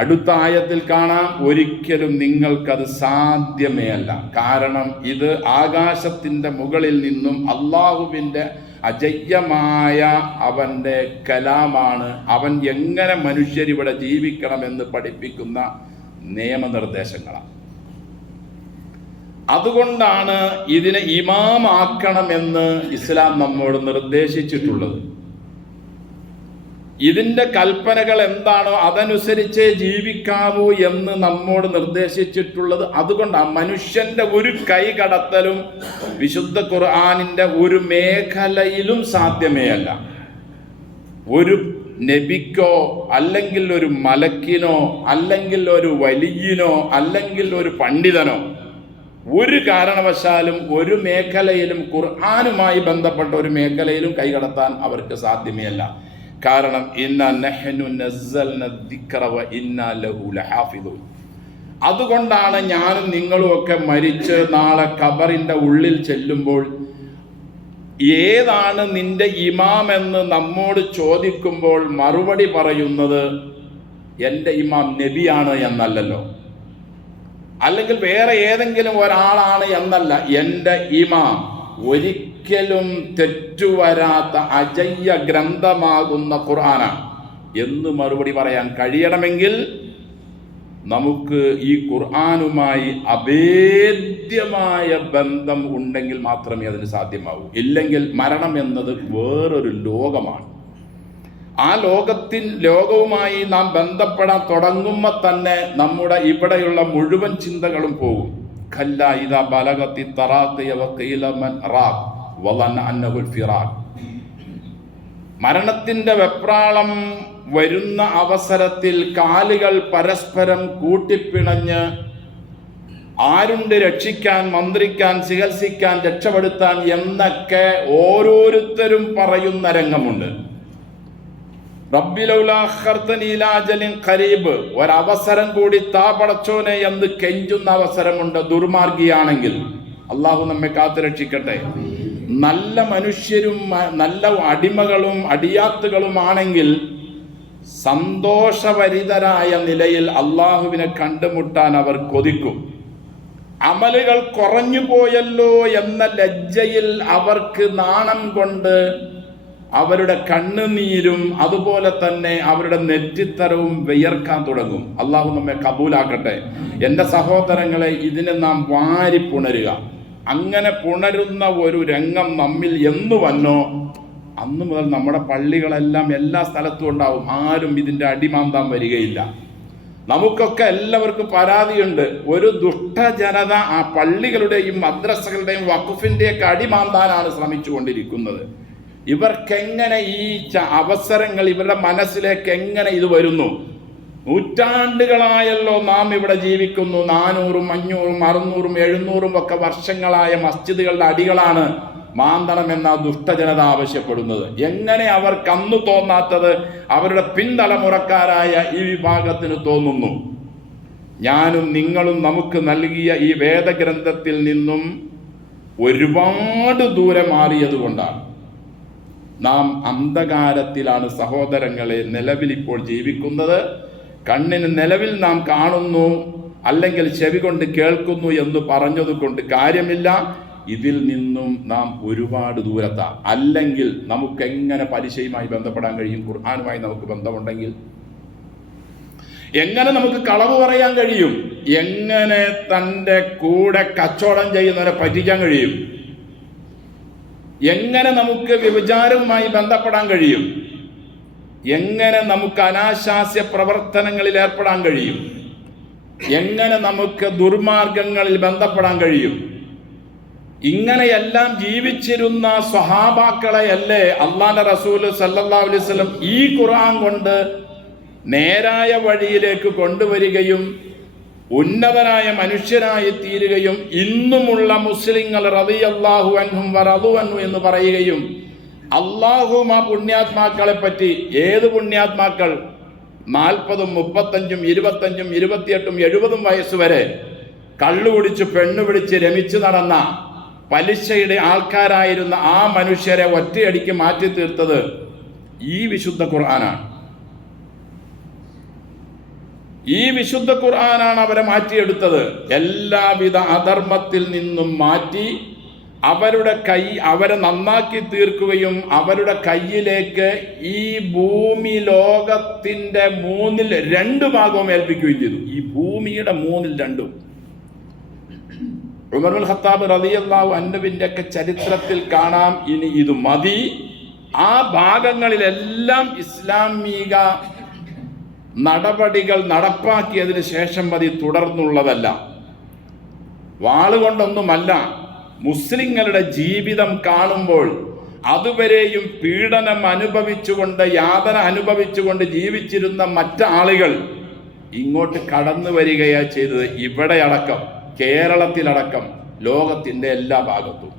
അടുത്ത ആയത്തിൽ കാണാം, ഒരിക്കലും നിങ്ങൾക്കത് സാധ്യമേ അല്ല. കാരണം ഇത് ആകാശത്തിൻ്റെ മുകളിൽ നിന്നും അള്ളാഹുവിൻ്റെ അജയ്യമായ അവൻ്റെ കലാമാണ്. അവൻ എങ്ങനെ മനുഷ്യരിവിടെ ജീവിക്കണമെന്ന് പഠിപ്പിക്കുന്ന നിയമനിർദ്ദേശങ്ങളാണ്. അതുകൊണ്ടാണ് ഇതിനെ ഇമാമാക്കണമെന്ന് ഇസ്ലാം നമ്മോട് നിർദ്ദേശിച്ചിട്ടുള്ളത്. ഇതിൻ്റെ കൽപ്പനകൾ എന്താണോ അതനുസരിച്ചേ ജീവിക്കാവൂ എന്ന് നമ്മോട് നിർദ്ദേശിച്ചിട്ടുള്ളത്. അതുകൊണ്ടാണ് മനുഷ്യന്റെ ഒരു കൈകടത്തലും വിശുദ്ധ ഖുർആനിൻ്റെ ഒരു മേഖലയിലും സാധ്യമേ അല്ല. ഒരു നബിക്കോ അല്ലെങ്കിൽ ഒരു മലക്കിനോ അല്ലെങ്കിൽ ഒരു വലിയനോ അല്ലെങ്കിൽ ഒരു പണ്ഡിതനോ ഒരു കാരണവശാലും ഒരു മേഖലയിലും ഖുർആനുമായി ബന്ധപ്പെട്ട ഒരു മേഖലയിലും കൈകടത്താൻ അവർക്ക് സാധ്യമേ അല്ല. കാരണം ഇന്നാ നഹ്നു നസ്സൽന ദിക്റ വ ഇന്നാ ലഹു ലഹാഫിദൂൻ. അതുകൊണ്ടാണ് ഞാനും നിങ്ങളും ഒക്കെ മരിച്ച് നാളെ ഖബറിന്റെ ഉള്ളിൽ ചെല്ലുമ്പോൾ ഏതാണ് നിന്റെ ഇമാം എന്ന് നമ്മോട് ചോദിക്കുമ്പോൾ മറുപടി പറയുന്നത് എൻ്റെ ഇമാം നബിയാണ് എന്നല്ലല്ലോ, അല്ലെങ്കിൽ വേറെ ഏതെങ്കിലും ഒരാളാണ് എന്നല്ല. എൻ്റെ ഇമാം ഒരിക്കലും തെറ്റുവരാത്ത അജയ്യ ഗ്രന്ഥമാകുന്ന ഖുർആനാണ് എന്ന് മറുപടി പറയാൻ കഴിയണമെങ്കിൽ നമുക്ക് ഈ ഖുർആനുമായി അഭേദ്യമായ ബന്ധം ഉണ്ടെങ്കിൽ മാത്രമേ അതിന് സാധ്യമാവൂ. ഇല്ലെങ്കിൽ മരണം എന്നത് വേറൊരു ലോകമാണ്. ആ ലോകവുമായി നാം ബന്ധപ്പെടാൻ തുടങ്ങുമ്പോൾ തന്നെ നമ്മുടെ ഇവിടെയുള്ള മുഴുവൻ ചിന്തകളും പോകും. ഖല്ല ഇദാ ബലഗത്തി തറാഖിയ വഖീല മൻ റാഖ് വളന അന്നഹുൽ ഫിറാഖ്. മരണത്തിന്റെ വെപ്രാളം വരുന്ന അവസരത്തിൽ കാലുകൾ പരസ്പരം കൂട്ടിപ്പിണഞ്ഞ് ആരുണ്ട് രക്ഷിക്കാൻ, മന്ത്രിക്കാൻ, ചികിത്സിക്കാൻ, രക്ഷപ്പെടുത്താൻ എന്നൊക്കെ ഓരോരുത്തരും പറയുന്ന രംഗമുണ്ട്. റബ്ബി ലൗലാ അഖർതനി ഇലാ അജലിൻ ഖരീബ്, ഒരവസരം കൂടി താ പടച്ചോനെ എന്ന് കെഞ്ചുന്ന അവസരമുണ്ട് ദുർമാർഗിയാണെങ്കിൽ. അള്ളാഹു നമ്മെ കാത്തു രക്ഷിക്കട്ടെ. നല്ല മനുഷ്യരും നല്ല അടിമകളും അടിയാത്തുകളുമാണെങ്കിൽ സന്തോഷഭരിതരായ നിലയിൽ അള്ളാഹുവിനെ കണ്ടുമുട്ടാൻ അവർ കൊതിക്കും. അമലുകൾ കുറഞ്ഞു പോയല്ലോ എന്ന ലജ്ജയിൽ അവർക്ക് നാണം കൊണ്ട് അവരുടെ കണ്ണുനീരും അതുപോലെ തന്നെ അവരുടെ നെറ്റിത്തരവും വിയർക്കാൻ തുടങ്ങും. അള്ളാഹു നമ്മെ കബൂലാക്കട്ടെ. എൻ്റെ സഹോദരങ്ങളെ, ഇതിനെ നാം വാരി പുണരുക. അങ്ങനെ പുണരുന്ന ഒരു രംഗം നമ്മിൽ എന്ന് വന്നോ അന്നു മുതൽ നമ്മുടെ പള്ളികളെല്ലാം എല്ലാ സ്ഥലത്തും ഉണ്ടാവും. ആരും ഇതിൻ്റെ അടിമാന്താൻ വരികയില്ല. നമുക്കൊക്കെ എല്ലാവർക്കും പരാതിയുണ്ട്. ഒരു ദുഷ്ടജനത ആ പള്ളികളുടെയും മദ്രസകളുടെയും വഖഫിൻ്റെയൊക്കെ അടിമാന്താനാണ് ശ്രമിച്ചുകൊണ്ടിരിക്കുന്നത്. ഇവർക്കെങ്ങനെ ഈ അവസരങ്ങൾ ഇവരുടെ മനസ്സിലേക്ക് എങ്ങനെ ഇത് വരുന്നു? നൂറ്റാണ്ടുകളായല്ലോ നാം ഇവിടെ ജീവിക്കുന്നു. 400, 500, 600, 700 ഒക്കെ വർഷങ്ങളായ മസ്ജിദുകളുടെ അടികളാണ് മാന്തണമെന്ന ദുഷ്ടജനത ആവശ്യപ്പെടുന്നത്. എങ്ങനെ അവർക്ക് അന്ന് തോന്നാത്തത് അവരുടെ പിൻതലമുറക്കാരായ ഈ വിഭാഗത്തിന് തോന്നുന്നു? ഞാനും നിങ്ങളും നമുക്ക് നൽകിയ ഈ വേദഗ്രന്ഥത്തിൽ നിന്നും ഒരുപാട് ദൂരെ മാറിയത് കൊണ്ടാണ്. നാം അന്ധകാരത്തിലാണ് സഹോദരങ്ങളെ നിലവിൽ ഇപ്പോൾ ജീവിക്കുന്നത്. കണ്ണിന് നിലവിൽ നാം കാണുന്നു അല്ലെങ്കിൽ ചെവി കൊണ്ട് കേൾക്കുന്നു എന്ന് പറഞ്ഞതുകൊണ്ട് കാര്യമില്ല. ഇതിൽ നിന്നും നാം ഒരുപാട് ദൂരത്താണ്. അല്ലെങ്കിൽ നമുക്ക് എങ്ങനെ പലിശയുമായി ബന്ധപ്പെടാൻ കഴിയും? ഖുർആനുമായി നമുക്ക് ബന്ധമുണ്ടെങ്കിൽ എങ്ങനെ നമുക്ക് കളവ് പറയാൻ കഴിയും? എങ്ങനെ തൻ്റെ കൂടെ കച്ചവടം ചെയ്യുന്നവരെ പറ്റിക്കാൻ കഴിയും? എങ്ങനെ നമുക്ക് വ്യഭിചാരവുമായി ബന്ധപ്പെടാൻ കഴിയും? എങ്ങനെ നമുക്ക് അനാശാസ്യ പ്രവർത്തനങ്ങളിൽ ഏർപ്പെടാൻ കഴിയും? എങ്ങനെ നമുക്ക് ദുർമാർഗങ്ങളിൽ ബന്ധപ്പെടാൻ കഴിയും? ഇങ്ങനെയെല്ലാം ജീവിച്ചിരുന്ന സ്വഹാബാക്കളെയല്ലേ അള്ളാഹുവിന്റെ റസൂൽ സല്ലല്ലാഹു അലൈഹി വസല്ലം ഈ ഖുർആൻ കൊണ്ട് നേരായ വഴിയിലേക്ക് കൊണ്ടുവരികയും ഉന്നതരായ മനുഷ്യരായി തീരുകയും ഇന്നുമുള്ള മുസ്ലിങ്ങൾ റളിയല്ലാഹു അൻഹും വറദു അൻഹു എന്ന് പറയുകയും അള്ളാഹും ആ പുണ്യാത്മാക്കളെ പറ്റി, ഏത് പുണ്യാത്മാക്കൾ? 40, 35, 25, 28, 70 വയസ്സ് വരെ കള്ളുകുടിച്ച് പെണ്ണുപിടിച്ച് രമിച്ചു നടന്ന പലിശയുടെ ആൾക്കാരായിരുന്ന ആ മനുഷ്യരെ ഒറ്റയടിക്ക് മാറ്റി തീർത്തത് ഈ വിശുദ്ധ ഖുർആനാണ്. ഈ വിശുദ്ധ ഖുർആനാണ് അവരെ മാറ്റിയെടുത്തത്. എല്ലാവിധ അധർമ്മത്തിൽ നിന്നും മാറ്റി അവരെ നന്നാക്കി തീർക്കുകയും അവരുടെ കയ്യിലേക്ക് ഈ ഭൂമി ലോകത്തിന്റെ 2/3 ഭാഗവും ഏൽപ്പിക്കുകയും ചെയ്തു. ഈ ഭൂമിയുടെ 2/3. ഉമർ ഇബ്നുൽ ഖത്താബ് റളിയല്ലാഹു അൻഹുവിന്റെ ഒക്കെ ചരിത്രത്തിൽ കാണാം. ഇനി ഇത് മതി. ആ ഭാഗങ്ങളിലെല്ലാം ഇസ്ലാമിക നടപടികൾ നടപ്പാക്കിയതിന് ശേഷം മതി, തുടർന്നുള്ളതല്ല. വാളുകൊണ്ടൊന്നുമല്ല. മുസ്ലിങ്ങളുടെ ജീവിതം കാണുമ്പോൾ അതുവരെയും പീഡനം അനുഭവിച്ചുകൊണ്ട്, യാതന അനുഭവിച്ചുകൊണ്ട് ജീവിച്ചിരുന്ന മറ്റാളുകൾ ഇങ്ങോട്ട് കടന്നു വരികയാ ചെയ്തത്. ഇവിടെ അടക്കം, കേരളത്തിലടക്കം, ലോകത്തിന്റെ എല്ലാ ഭാഗത്തും.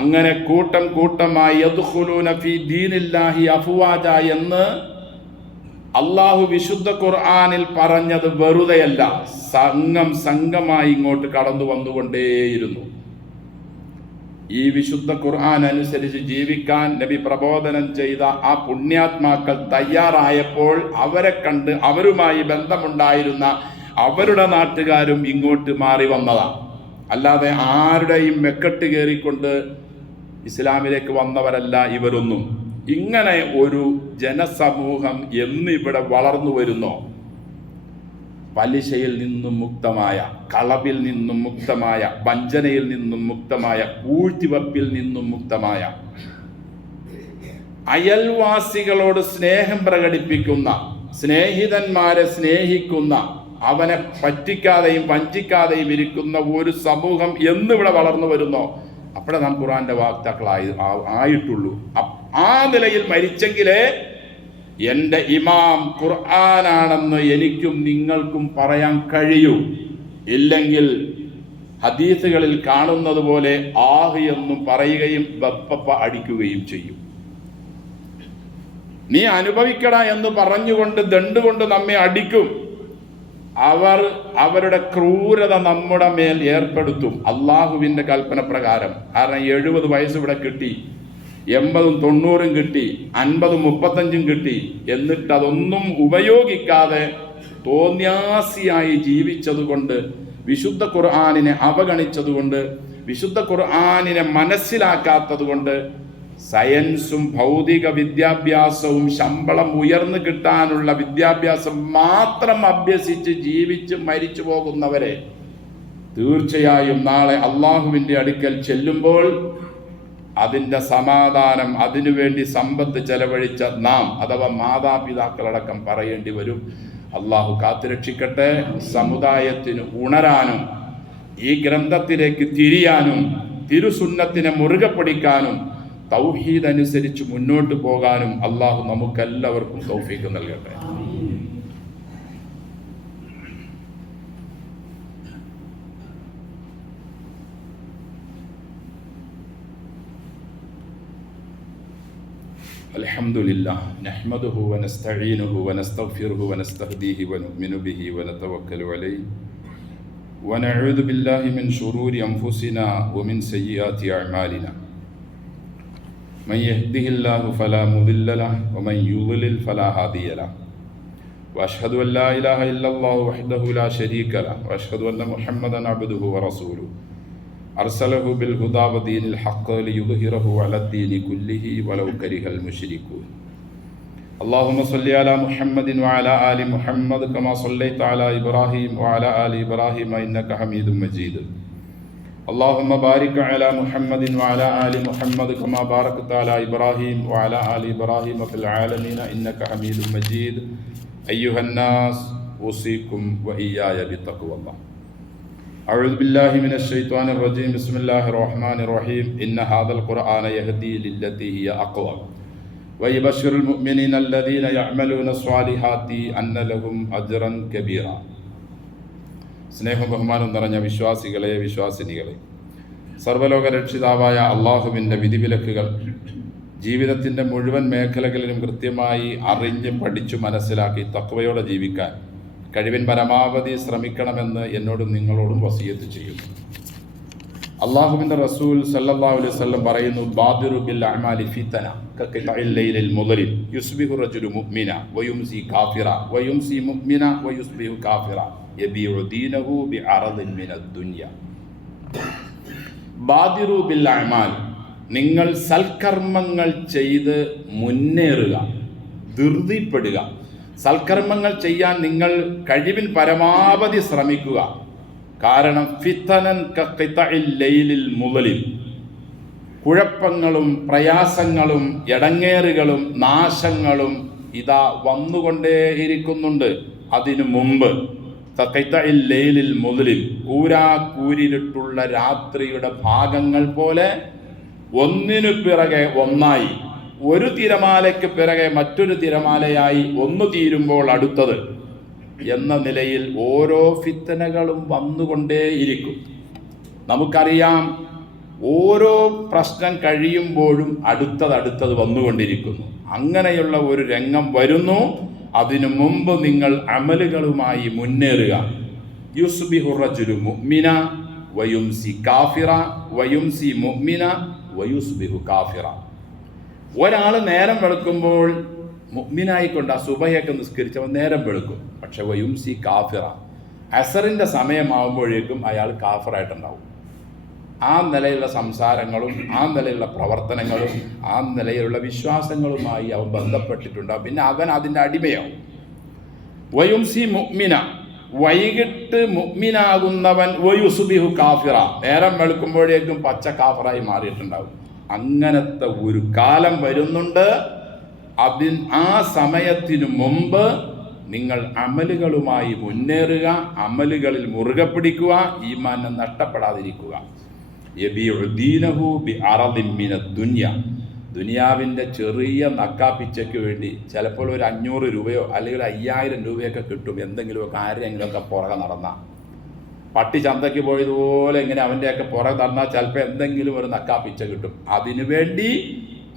അങ്ങനെ കൂട്ടം കൂട്ടമായി യദ്ഖുലൂന ഫീ ദീനില്ലാഹി അഫ്വാജ എന്ന് അള്ളാഹു വിശുദ്ധ ഖുർആനിൽ പറഞ്ഞത് വെറുതെയല്ല, സംഘമായി ഇങ്ങോട്ട് കടന്നു വന്നുകൊണ്ടേയിരുന്നു. ഈ വിശുദ്ധ ഖുർആൻ അനുസരിച്ച് ജീവിക്കാൻ നബി പ്രബോധനം ചെയ്ത ആ പുണ്യാത്മാക്കൾ തയ്യാറായപ്പോൾ അവരെ കണ്ട് അവരുമായി ബന്ധമുണ്ടായിരുന്ന അവരുടെ നാട്ടുകാരും ഇങ്ങോട്ട് മാറി വന്നതാണ്. അല്ലാതെ ആരുടെയും മെക്കെട്ട് കയറിക്കൊണ്ട് ഇസ്ലാമിലേക്ക് വന്നവരല്ല ഇവരൊന്നും. ഇങ്ങനെ ഒരു ജനസമൂഹം എന്നിവിടെ വളർന്നു വരുന്നോ, പലിശയിൽ നിന്നും മുക്തമായ, കളവിൽ നിന്നും മുക്തമായ, വഞ്ചനയിൽ നിന്നും മുക്തമായ, പൂഴ്ത്തിവെപ്പിൽ നിന്നും മുക്തമായ, അയൽവാസികളോട് സ്നേഹം പ്രകടിപ്പിക്കുന്ന, സ്നേഹിതന്മാരെ സ്നേഹിക്കുന്ന, അവനെ പറ്റിക്കാതെയും വഞ്ചിക്കാതെയും ഇരിക്കുന്ന ഒരു സമൂഹം എന്നിവിടെ വളർന്നു വരുന്നോ, അപ്പോഴേ നാം ഖുർആന്റെ വാക്താക്കളായിട്ടുള്ളൂ. ആ നിലയിൽ മരിച്ചെങ്കിലേ എൻ്റെ ഇമാം ഖുർആനാണെന്ന് എനിക്കും നിങ്ങൾക്കും പറയാൻ കഴിയൂ. ഇല്ലെങ്കിൽ ഹദീസുകളിൽ കാണുന്നത് പോലെ ആഹ് എന്നും പറയുകയും ബപ്പപ്പ അടിക്കുകയും ചെയ്യും. നീ അനുഭവിക്കട എന്ന് പറഞ്ഞുകൊണ്ട് ദണ്ടുകൊണ്ട് നമ്മെ അടിക്കും. അവർ അവരുടെ ക്രൂരത നമ്മുടെ മേൽ ഏർപ്പെടുത്തും അള്ളാഹുവിൻ്റെ കൽപ്പന പ്രകാരം. കാരണം 70 വയസ്സ് ഇവിടെ കിട്ടി, 80 90 കിട്ടി, 50 35 കിട്ടി. എന്നിട്ട് അതൊന്നും ഉപയോഗിക്കാതെ തോന്യാസിയായി ജീവിച്ചതുകൊണ്ട്, വിശുദ്ധ ഖുർആനിനെ അവഗണിച്ചതുകൊണ്ട്, വിശുദ്ധ ഖുർആനിനെ മനസ്സിലാക്കാത്തത് കൊണ്ട്, സയൻസും ഭൗതിക വിദ്യാഭ്യാസവും ശമ്പളം ഉയർന്നു കിട്ടാനുള്ള വിദ്യാഭ്യാസം മാത്രം അഭ്യസിച്ച് ജീവിച്ച് മരിച്ചു പോകുന്നവരെ തീർച്ചയായും നാളെ അള്ളാഹുവിൻ്റെ അടുക്കൽ ചെല്ലുമ്പോൾ അതിൻ്റെ സമാധാനം, അതിനുവേണ്ടി സമ്പത്ത് ചെലവഴിച്ച നാം അഥവാ മാതാപിതാക്കളടക്കം പറയേണ്ടി വരും. അള്ളാഹു കാത്തുരക്ഷിക്കട്ടെ. സമുദായത്തിന് ഉണരാനും ഈ ഗ്രന്ഥത്തിലേക്ക് തിരിയാനും തിരുസുന്നത്തിനെ മുറുകെ പിടിക്കാനും തൗഹീദ് അനുസരിച്ച് മുന്നോട്ട് പോകാനും അള്ളാഹു നമുക്കെല്ലാവർക്കും തൗഫീഖ് നൽകട്ടെ. അൽഹംദുലില്ലാഹ് നഹ്മദുഹു വനസ്തഈനുഹു വനസ്തഗ്ഫിറുഹു വനസ്തഹ്ദീഹി വനുഅ്മിനു ബിഹി വനതവക്കലു അലൈഹി വനഊദു ബില്ലാഹി മിൻ ശുറൂരി അൻഫുസിനാ വമിൻ സയ്യിആതി അഅ്മാലിനാ من يهده الله فلا مضل له ومن يضلل فلا هادي له واشهد ان لا اله الا الله وحده لا شريك له واشهد ان محمدا عبده ورسوله ارسله بالهدى ودين الحق ليظهره على الدين كله ولو كره المشركون اللهم صل على محمد وعلى ال محمد كما صليت على ابراهيم وعلى ال ابراهيم انك حميد مجيد اللهم بارك على محمد وعلى آل محمد كما باركت على إبراهيم وعلى آل إبراهيم في العالمين إنك حميد مجيد أيها الناس أوصيكم وإياي بتقوى الله أعوذ بالله من الشيطان الرجيم بسم الله الرحمن الرحيم إن هذا القرآن يهدي للتي هي أقوم ويبشر المؤمنين الذين يعملون الصالحات أن لهم أجرا كبيرا സ്നേഹം ബഹുമാനം നിറഞ്ഞ വിശ്വാസികളെ, വിശ്വാസിനികളെ, സർവ്വലോക രക്ഷിതാവായ അള്ളാഹുവിൻ്റെ വിധിവിലക്കുകൾ ജീവിതത്തിൻ്റെ മുഴുവൻ മേഖലകളിലും കൃത്യമായി അറിഞ്ഞ് പഠിച്ചു മനസ്സിലാക്കി തഖ്വയോടെ ജീവിക്കാൻ കഴിവിൻ പരമാവധി ശ്രമിക്കണമെന്ന് എന്നോടും നിങ്ങളോടും വസിയത്ത് ചെയ്യുന്നു. അള്ളാഹുവിൻ്റെ റസൂൽ സല്ലല്ലാഹു അലൈഹി വസല്ലം പറയുന്നു, ബാദിറു ബിൽ അഅമാലി ഫിതന കഖിതഇൽ ലൈലിൽ മുദ്ലിം യുസ്ബിഹു റജുലു മുഅ്മിന വയുംസി കാഫിറ വയുംസി മുഅ്മിന വയുസ്ബിഹു കാഫിറ യബീഉ ദീനഹു ബിഅറദിൻ മിനദ് ദുനിയ. ബാദിറു ബിൽ അഅമാൽ, നിങ്ങൾ സൽക്കർമ്മങ്ങൾ ചെയ്ത് മുന്നേറുക, ധൃതിപ്പെടുക. സൽക്കർമ്മങ്ങൾ ചെയ്യാൻ നിങ്ങൾ കഴിവിൻ പരമാവധി ശ്രമിക്കുക. കാരണം ഫിതനൻ കഖിതഇൽ ലൈലിൽ മുദ്ലിം, കുഴപ്പങ്ങളും പ്രയാസങ്ങളും ഇടങ്ങേറുകളും നാശങ്ങളും ഇതാ വന്നുകൊണ്ടേയിരിക്കുന്നുണ്ട്. അതിനു മുമ്പ് കഖിതഇൽ ലൈലിൽ മുദ്ലിം, കൂരാക്കൂരിട്ടുള്ള രാത്രിയുടെ ഭാഗങ്ങൾ പോലെ ഒന്നിനു പിറകെ ഒന്നായി, ഒരു തിരമാലയ്ക്ക് പിറകെ മറ്റൊരു തിരമാലയായി, ഒന്ന് തീരുമ്പോൾ അടുത്തത് എന്ന നിലയിൽ ഓരോ ഫിത്തനകളും വന്നുകൊണ്ടേയിരിക്കും. നമുക്കറിയാം, ഓരോ പ്രശ്നം കഴിയുമ്പോഴും അടുത്തത് വന്നുകൊണ്ടിരിക്കുന്നു. അങ്ങനെയുള്ള ഒരു രംഗം വരുന്നു. അതിനു മുമ്പ് നിങ്ങൾ അമലുകളുമായി മുന്നേറുക. യുസ്ബിഹു റജുലു മുഅ്മിന വയുംസി കാഫിറ വയുംസി മുഅ്മിന വയുസ്ബിഹു കാഫിറ. ഒരാൾ നേരം വെളുക്കുമ്പോൾ മുഅ്മിനായിക്കൊണ്ട് ആ സുബഹയൊക്കെ നിസ്കരിച്ചവൻ നേരം വെളുക്കും. പക്ഷെ വയുംസി കാഫിറ, അസറിൻ്റെ സമയമാകുമ്പോഴേക്കും അയാൾ കാഫിറായിട്ടുണ്ടാവും. ആ നിലയിലുള്ള സംസാരങ്ങളും ആ നിലയിലുള്ള പ്രവർത്തനങ്ങളും ആ നിലയിലുള്ള വിശ്വാസങ്ങളുമായി അവൻ ബന്ധപ്പെട്ടിട്ടുണ്ടാവും. പിന്നെ അവൻ അതിൻ്റെ അടിമയാവും. വയുംസി മുഅ്മിന, വൈകിട്ട് മുഅ്മിനാകുന്നവൻ വയുസ്ബിഹു കാഫിറ, നേരം വെളുക്കുമ്പോഴേക്കും പച്ച കാഫിറായി മാറിയിട്ടുണ്ടാവും. അങ്ങനത്തെ ഒരു കാലം വരുന്നുണ്ട്. ആ സമയത്തിനു മുമ്പ് നിങ്ങൾ അമലുകളുമായി മുന്നേറുക, അമലുകളിൽ മുറുകെ പിടിക്കുക, ഈമാൻ നഷ്ടപ്പെടാതിരിക്കുക. ദുനിയാവിൻ്റെ ചെറിയ നക്കാപ്പിച്ചയ്ക്ക് വേണ്ടി ചിലപ്പോൾ ഒരു 500 രൂപയോ അല്ലെങ്കിൽ 5000 രൂപയൊക്കെ കിട്ടും. എന്തെങ്കിലുമൊക്കെ ആരെങ്കിലുമൊക്കെ പുറകെ നടന്നാൽ, പട്ടി ചന്തയ്ക്ക് പോയതുപോലെ ഇങ്ങനെ അവൻ്റെയൊക്കെ പുറകെ നടന്നാൽ ചിലപ്പോൾ എന്തെങ്കിലും ഒരു നക്കാപ്പിച്ച കിട്ടും. അതിനു വേണ്ടി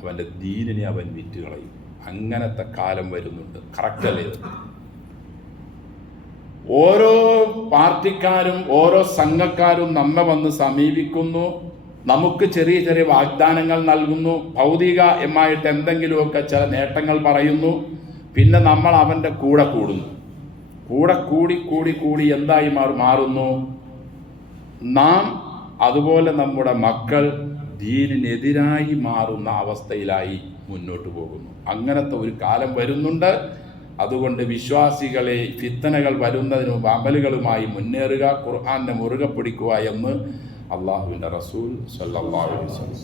അവൻ്റെ ദീനിനെ അവൻ വിറ്റ് കളയും. അങ്ങനത്തെ കാലം വരുന്നുണ്ട്. കറക്റ്റല്ലേ ഇത്? ഓരോ പാർട്ടിക്കാരും ഓരോ സംഘക്കാരും നമ്മെ വന്ന് സമീപിക്കുന്നു, നമുക്ക് ചെറിയ ചെറിയ വാഗ്ദാനങ്ങൾ നൽകുന്നു, ഭൗതികമായിട്ട് എന്തെങ്കിലുമൊക്കെ ചില നേട്ടങ്ങൾ പറയുന്നു. പിന്നെ നമ്മൾ അവൻ്റെ കൂടെ കൂടുന്നു. കൂടെ കൂടി എന്തായി മാറുന്നു? നാം അതുപോലെ നമ്മുടെ മക്കൾ ദീനിനെതിരായി മാറുന്ന അവസ്ഥയിലായി മുന്നോട്ട് പോകുന്നു. അങ്ങനത്തെ ഒരു കാലം വരുന്നുണ്ട്. അതുകൊണ്ട് വിശ്വാസികളെ ഫിത്തനകൾ വരുന്നതിന് മുമ്പ് അമലുകളുമായി മുന്നേറുക, ഖുർആനെ മുറുകെ പിടിക്കുക എന്ന് അള്ളാഹുവിൻ്റെ റസൂൽ സല്ലല്ലാഹു അലൈഹി വസല്ലം.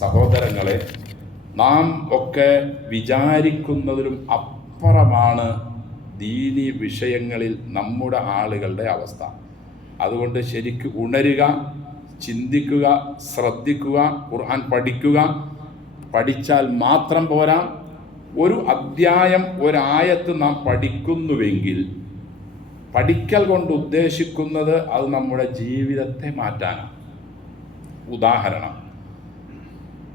സഹോദരങ്ങളെ, നാം ഒക്കെ വിചാരിക്കുന്നതിലും അപ്പുറമാണ് ദീനി വിഷയങ്ങളിൽ നമ്മുടെ ആളുകളുടെ അവസ്ഥ. അതുകൊണ്ട് ശരിക്ക് ഉണരുക, ചിന്തിക്കുക, ശ്രദ്ധിക്കുക, ഖുർആൻ പഠിക്കുക. പഠിച്ചാൽ മാത്രം പോരാ, ഒരു അധ്യായം ഒരായത്ത് നാം പഠിക്കുന്നുവെങ്കിൽ പഠിക്കൽ കൊണ്ട് ഉദ്ദേശിക്കുന്നത് അത് നമ്മുടെ ജീവിതത്തെ മാറ്റാനാണ്. ഉദാഹരണം,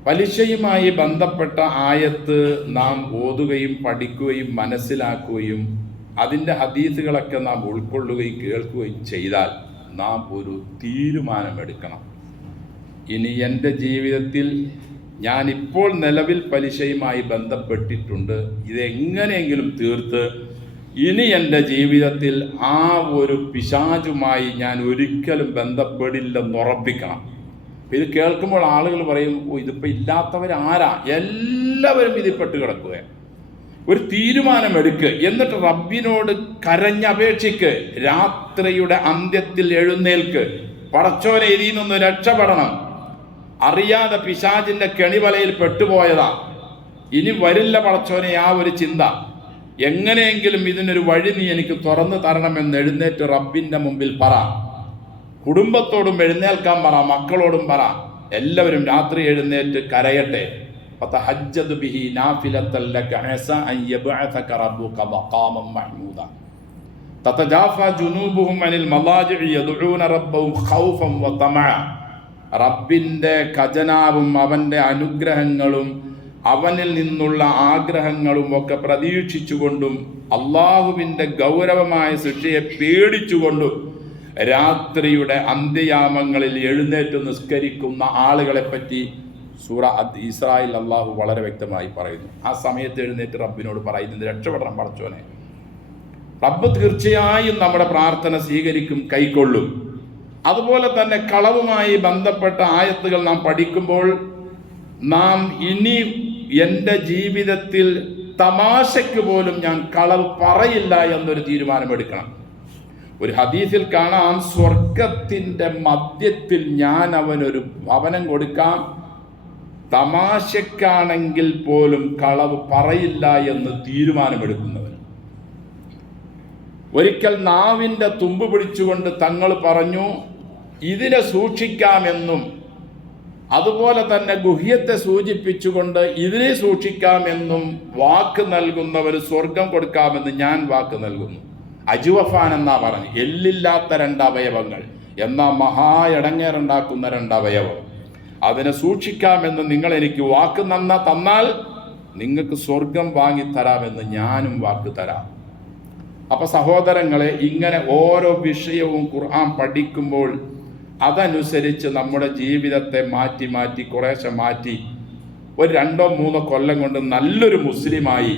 പലിശയുമായി ബന്ധപ്പെട്ട ആയത്ത് നാം ഓതുകയും പഠിക്കുകയും മനസ്സിലാക്കുകയും അതിൻ്റെ ഹദീസുകളൊക്കെ നാം ഉൾക്കൊള്ളുകയും കേൾക്കുകയും ചെയ്താൽ നാം ഒരു തീരുമാനമെടുക്കണം. ഇനി എൻ്റെ ജീവിതത്തിൽ ഞാനിപ്പോൾ നിലവിൽ പലിശയുമായി ബന്ധപ്പെട്ടിട്ടുണ്ട്, ഇതെങ്ങനെയെങ്കിലും തീർത്ത് ഇനി എൻ്റെ ജീവിതത്തിൽ ആ ഒരു പിശാചുമായി ഞാൻ ഒരിക്കലും ബന്ധപ്പെടില്ലെന്നുറപ്പിക്കണം. ഇത് കേൾക്കുമ്പോൾ ആളുകൾ പറയും, ഓ ഇതിപ്പോൾ ഇല്ലാത്തവരാരാ? എല്ലാവരും ഇതിൽപ്പെട്ട് കിടക്കുക. ഒരു തീരുമാനമെടുക്ക്, എന്നിട്ട് റബ്ബിനോട് കരഞ്ഞപേക്ഷിക്ക്. രാത്രിയുടെ അന്ത്യത്തിൽ എഴുന്നേൽക്ക്, പടച്ചോനെ ഇതിൽ നിന്ന് രക്ഷപ്പെടണം, അറിയാതെ പിശാചിന്റെ കെണിവലയിൽ പെട്ടുപോയതാ, ഇനി വരില്ല പടച്ചോനെ ആ ഒരു ചിന്ത, എങ്ങനെയെങ്കിലും ഇതിനൊരു വഴി നീ എനിക്ക് തുറന്നു തരണമെന്ന് എഴുന്നേറ്റ് റബ്ബിന്റെ മുമ്പിൽ പറ. കുടുംബത്തോടും എഴുന്നേൽക്കാൻ പറ, മക്കളോടും പറ. എല്ലാവരും രാത്രി എഴുന്നേറ്റ് കരയട്ടെ. ഫതഹജ്ജദ് ബിഹി നാഫിലത്തൻ ലക അസാ അൻ യബ്അസക റബ്ബുക മഖാമൻ മഹ്മൂദ തതജാഫാ ജുനൂബുഹും അനിൽ മളാജിഇ യദ്ഊന റബ്ബഹും ഖൗഫൻ വതമഅ. റബ്ബിൻ്റെ ഖജനാവും അവൻ്റെ അനുഗ്രഹങ്ങളും അവനിൽ നിന്നുള്ള ആഗ്രഹങ്ങളും ഒക്കെ പ്രതീക്ഷിച്ചുകൊണ്ടും അള്ളാഹുവിൻ്റെ ഗൗരവമായ ശിക്ഷയെ പേടിച്ചുകൊണ്ടും രാത്രിയുടെ അന്ത്യയാമങ്ങളിൽ എഴുന്നേറ്റ് നിസ്കരിക്കുന്ന ആളുകളെപ്പറ്റി സൂറ ഇസ്രായിൽ അള്ളാഹു വളരെ വ്യക്തമായി പറയുന്നു. ആ സമയത്ത് എഴുന്നേറ്റ് റബ്ബിനോട് പറയുന്നത്, രക്ഷപ്പെടണം പടച്ചോനെ. റബ്ബ് തീർച്ചയായും നമ്മുടെ പ്രാർത്ഥന സ്വീകരിക്കും, കൈക്കൊള്ളും. അതുപോലെ തന്നെ കളവുമായി ബന്ധപ്പെട്ട ആയത്തുകൾ നാം പഠിക്കുമ്പോൾ നാം ഇനി എൻ്റെ ജീവിതത്തിൽ തമാശയ്ക്ക് പോലും ഞാൻ കളവ് പറയില്ല എന്നൊരു തീരുമാനമെടുക്കണം. ഒരു ഹദീസിൽ കാണാം, സ്വർഗത്തിൻ്റെ മധ്യത്തിൽ ഞാൻ അവനൊരു ഭവനം കൊടുക്കാം, തമാശക്കാണെങ്കിൽ പോലും കളവ് പറയില്ല എന്ന് തീരുമാനമെടുക്കുന്നവൻ. ഒരിക്കൽ നാവിൻ്റെ തുമ്പ് പിടിച്ചുകൊണ്ട് തങ്ങൾ പറഞ്ഞു, ഇതിനെ സൂക്ഷിക്കാമെന്നും അതുപോലെ തന്നെ ഗുഹ്യത്തെ സൂചിപ്പിച്ചുകൊണ്ട് ഇതിനെ സൂക്ഷിക്കാമെന്നും വാക്ക് നൽകുന്നവർ സ്വർഗം കൊടുക്കാമെന്ന് ഞാൻ വാക്ക് നൽകുന്നു. അജുവഫാൻ എന്നാ പറഞ്ഞു, എല്ലില്ലാത്ത 2 അവയവങ്ങൾ, എന്നാ മഹായടങ്ങേറുണ്ടാക്കുന്ന 2 അവയവം. അതിനെ സൂക്ഷിക്കാമെന്ന് നിങ്ങൾ എനിക്ക് വാക്ക് തന്നാൽ നിങ്ങൾക്ക് സ്വർഗം വാങ്ങിത്തരാമെന്ന് ഞാനും വാക്ക് തരാം. അപ്പൊ സഹോദരങ്ങളെ, ഇങ്ങനെ ഓരോ വിഷയവും ഖുർആൻ പഠിക്കുമ്പോൾ അതനുസരിച്ച് നമ്മുടെ ജീവിതത്തെ മാറ്റി കുറേശ്ശെ മാറ്റി ഒരു 2-3 കൊല്ലം കൊണ്ട് നല്ലൊരു മുസ്ലിമായി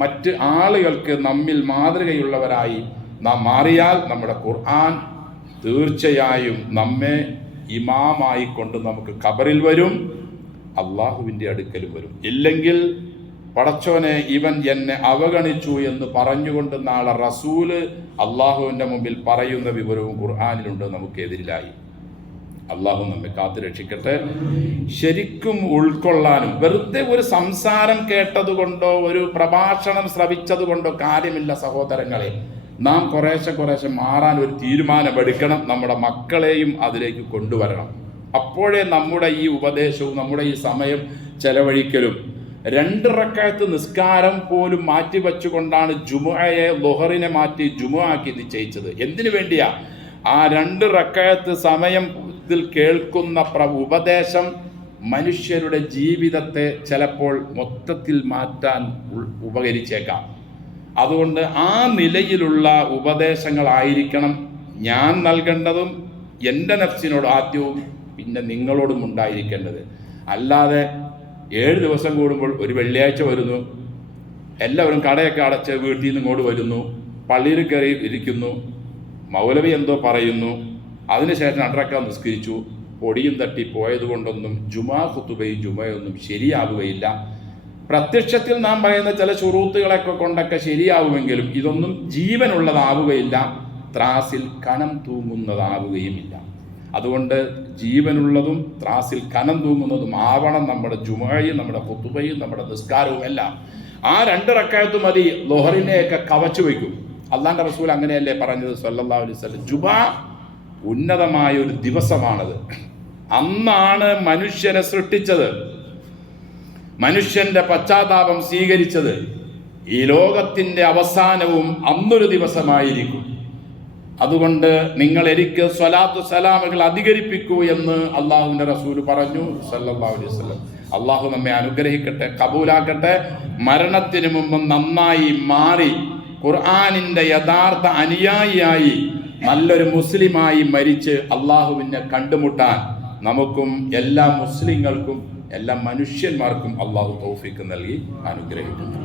മറ്റ് ആളുകൾക്ക് നമ്മിൽ മാതൃകയുള്ളവരായി നാം മാറിയാൽ നമ്മുടെ ഖുർആൻ തീർച്ചയായും നമ്മെ ഇമാമായി കൊണ്ട് നമുക്ക് ഖബറിൽ വരും, അള്ളാഹുവിൻ്റെ അടുക്കലും വരും. ഇല്ലെങ്കിൽ പടച്ചോനെ ഇവൻ എന്നെ അവഗണിച്ചു എന്ന് പറഞ്ഞുകൊണ്ട് നാളെ റസൂല് അള്ളാഹുവിൻ്റെ മുമ്പിൽ പറയുന്ന വിവരവും ഖുർആനിലുണ്ട് നമുക്കെതിരിലായി. അള്ളാഹു നമ്മെ കാത്തു രക്ഷിക്കട്ടെ. ശരിക്കും ഉൾക്കൊള്ളാനും, വെറുതെ ഒരു സംസാരം കേട്ടതുകൊണ്ടോ ഒരു പ്രഭാഷണം ശ്രവിച്ചത് കൊണ്ടോ കാര്യമില്ല സഹോദരങ്ങളെ. നാം കുറേശ്ശെ മാറാൻ ഒരു തീരുമാനമെടുക്കണം. നമ്മുടെ മക്കളെയും അതിലേക്ക് കൊണ്ടുവരണം. അപ്പോഴേ നമ്മുടെ ഈ ഉപദേശവും നമ്മുടെ ഈ സമയം ചെലവഴിക്കലും 2 റക്അത്ത് നിസ്കാരം പോലും മാറ്റി വെച്ചുകൊണ്ടാണ് ജുമുഅയെ ളുഹറിനെ മാറ്റി ജുമുഅയാക്കി നിശ്ചയിച്ചത്. എന്തിനു വേണ്ടിയാ? ആ 2 റക്അത്ത് സമയത്തിൽ കേൾക്കുന്ന ഉപദേശം മനുഷ്യരുടെ ജീവിതത്തെ ചിലപ്പോൾ മൊത്തത്തിൽ മാറ്റാൻ ഉപകരിച്ചേക്കാം. അതുകൊണ്ട് ആ നിലയിലുള്ള ഉപദേശങ്ങളായിരിക്കണം ഞാൻ നൽകേണ്ടതും എൻ്റെ നഫ്സിനോട് ആദ്യവും പിന്നെ നിങ്ങളോടും ഉണ്ടായിരിക്കേണ്ടത്. അല്ലാതെ 7 ദിവസം കൂടുമ്പോൾ ഒരു വെള്ളിയാഴ്ച വരുന്നു, എല്ലാവരും കടയൊക്കെ അടച്ച് വീട്ടിൽ നിന്ന് ഇങ്ങോട്ട് വരുന്നു, പള്ളിയിൽ കയറി ഇരിക്കുന്നു, മൗലവി എന്തോ പറയുന്നു, അതിനുശേഷം 2 നിസ്കരിച്ചു, പൊടിയും തട്ടി പോയത് കൊണ്ടൊന്നും ജുമാ ഖുതുബയും ജുമയൊന്നും ശരിയാവുകയില്ല. പ്രത്യക്ഷത്തിൽ നാം പറയുന്ന ചില ശുറൂത്തുകളൊക്കെ കൊണ്ടൊക്കെ ശരിയാവുമെങ്കിലും ഇതൊന്നും ജീവനുള്ളതാവുകയില്ല, ത്രാസിൽ കനം തൂങ്ങുന്നതാവുകയുമില്ല. അതുകൊണ്ട് ജീവനുള്ളതും ത്രാസിൽ കനം തൂങ്ങുന്നതും ആവണം നമ്മുടെ ജുമുഅയും നമ്മുടെ ഖുതുബയും നമ്മുടെ നിസ്കാരവും എല്ലാം. ആ 2 റക്അത്ത് മതി ളുഹറിനെയൊക്കെ കവച്ചു വയ്ക്കും. അല്ലാഹുവിന്റെ റസൂൽ അങ്ങനെയല്ലേ പറഞ്ഞത് സല്ലല്ലാഹു അലൈഹി വസല്ലം. ജുമുഅ ഉന്നതമായ ഒരു ദിവസമാണത്. അന്നാണ് മനുഷ്യനെ സൃഷ്ടിച്ചത്, മനുഷ്യന്റെ പശ്ചാത്താപം സ്വീകരിച്ചത്. ഈ ലോകത്തിന്റെ അവസാനവും അന്നൊരു ദിവസമായിരിക്കും. അതുകൊണ്ട് നിങ്ങൾ എനിക്ക് സ്വലാത്തു സലാമുകൾ അധികരിപ്പിക്കൂ എന്ന് അള്ളാഹുവിന്റെ റസൂൽ പറഞ്ഞു സല്ലല്ലാഹു അലൈഹി വസല്ലം. അള്ളാഹു നമ്മെ അനുഗ്രഹിക്കട്ടെ, കബൂലാക്കട്ടെ. മരണത്തിന് മുമ്പ് നന്നായി മാറി ഖുർആനിന്റെ യഥാർത്ഥ അനുയായിയായി നല്ലൊരു മുസ്ലിമായി മരിച്ച് അള്ളാഹുവിനെ കണ്ടുമുട്ടാൻ നമുക്കും എല്ലാ മുസ്ലിങ്ങൾക്കും എല്ലാ മനുഷ്യന്മാർക്കും അള്ളാഹു തൗഫീഖ് നൽകി അനുഗ്രഹിക്കുന്നു.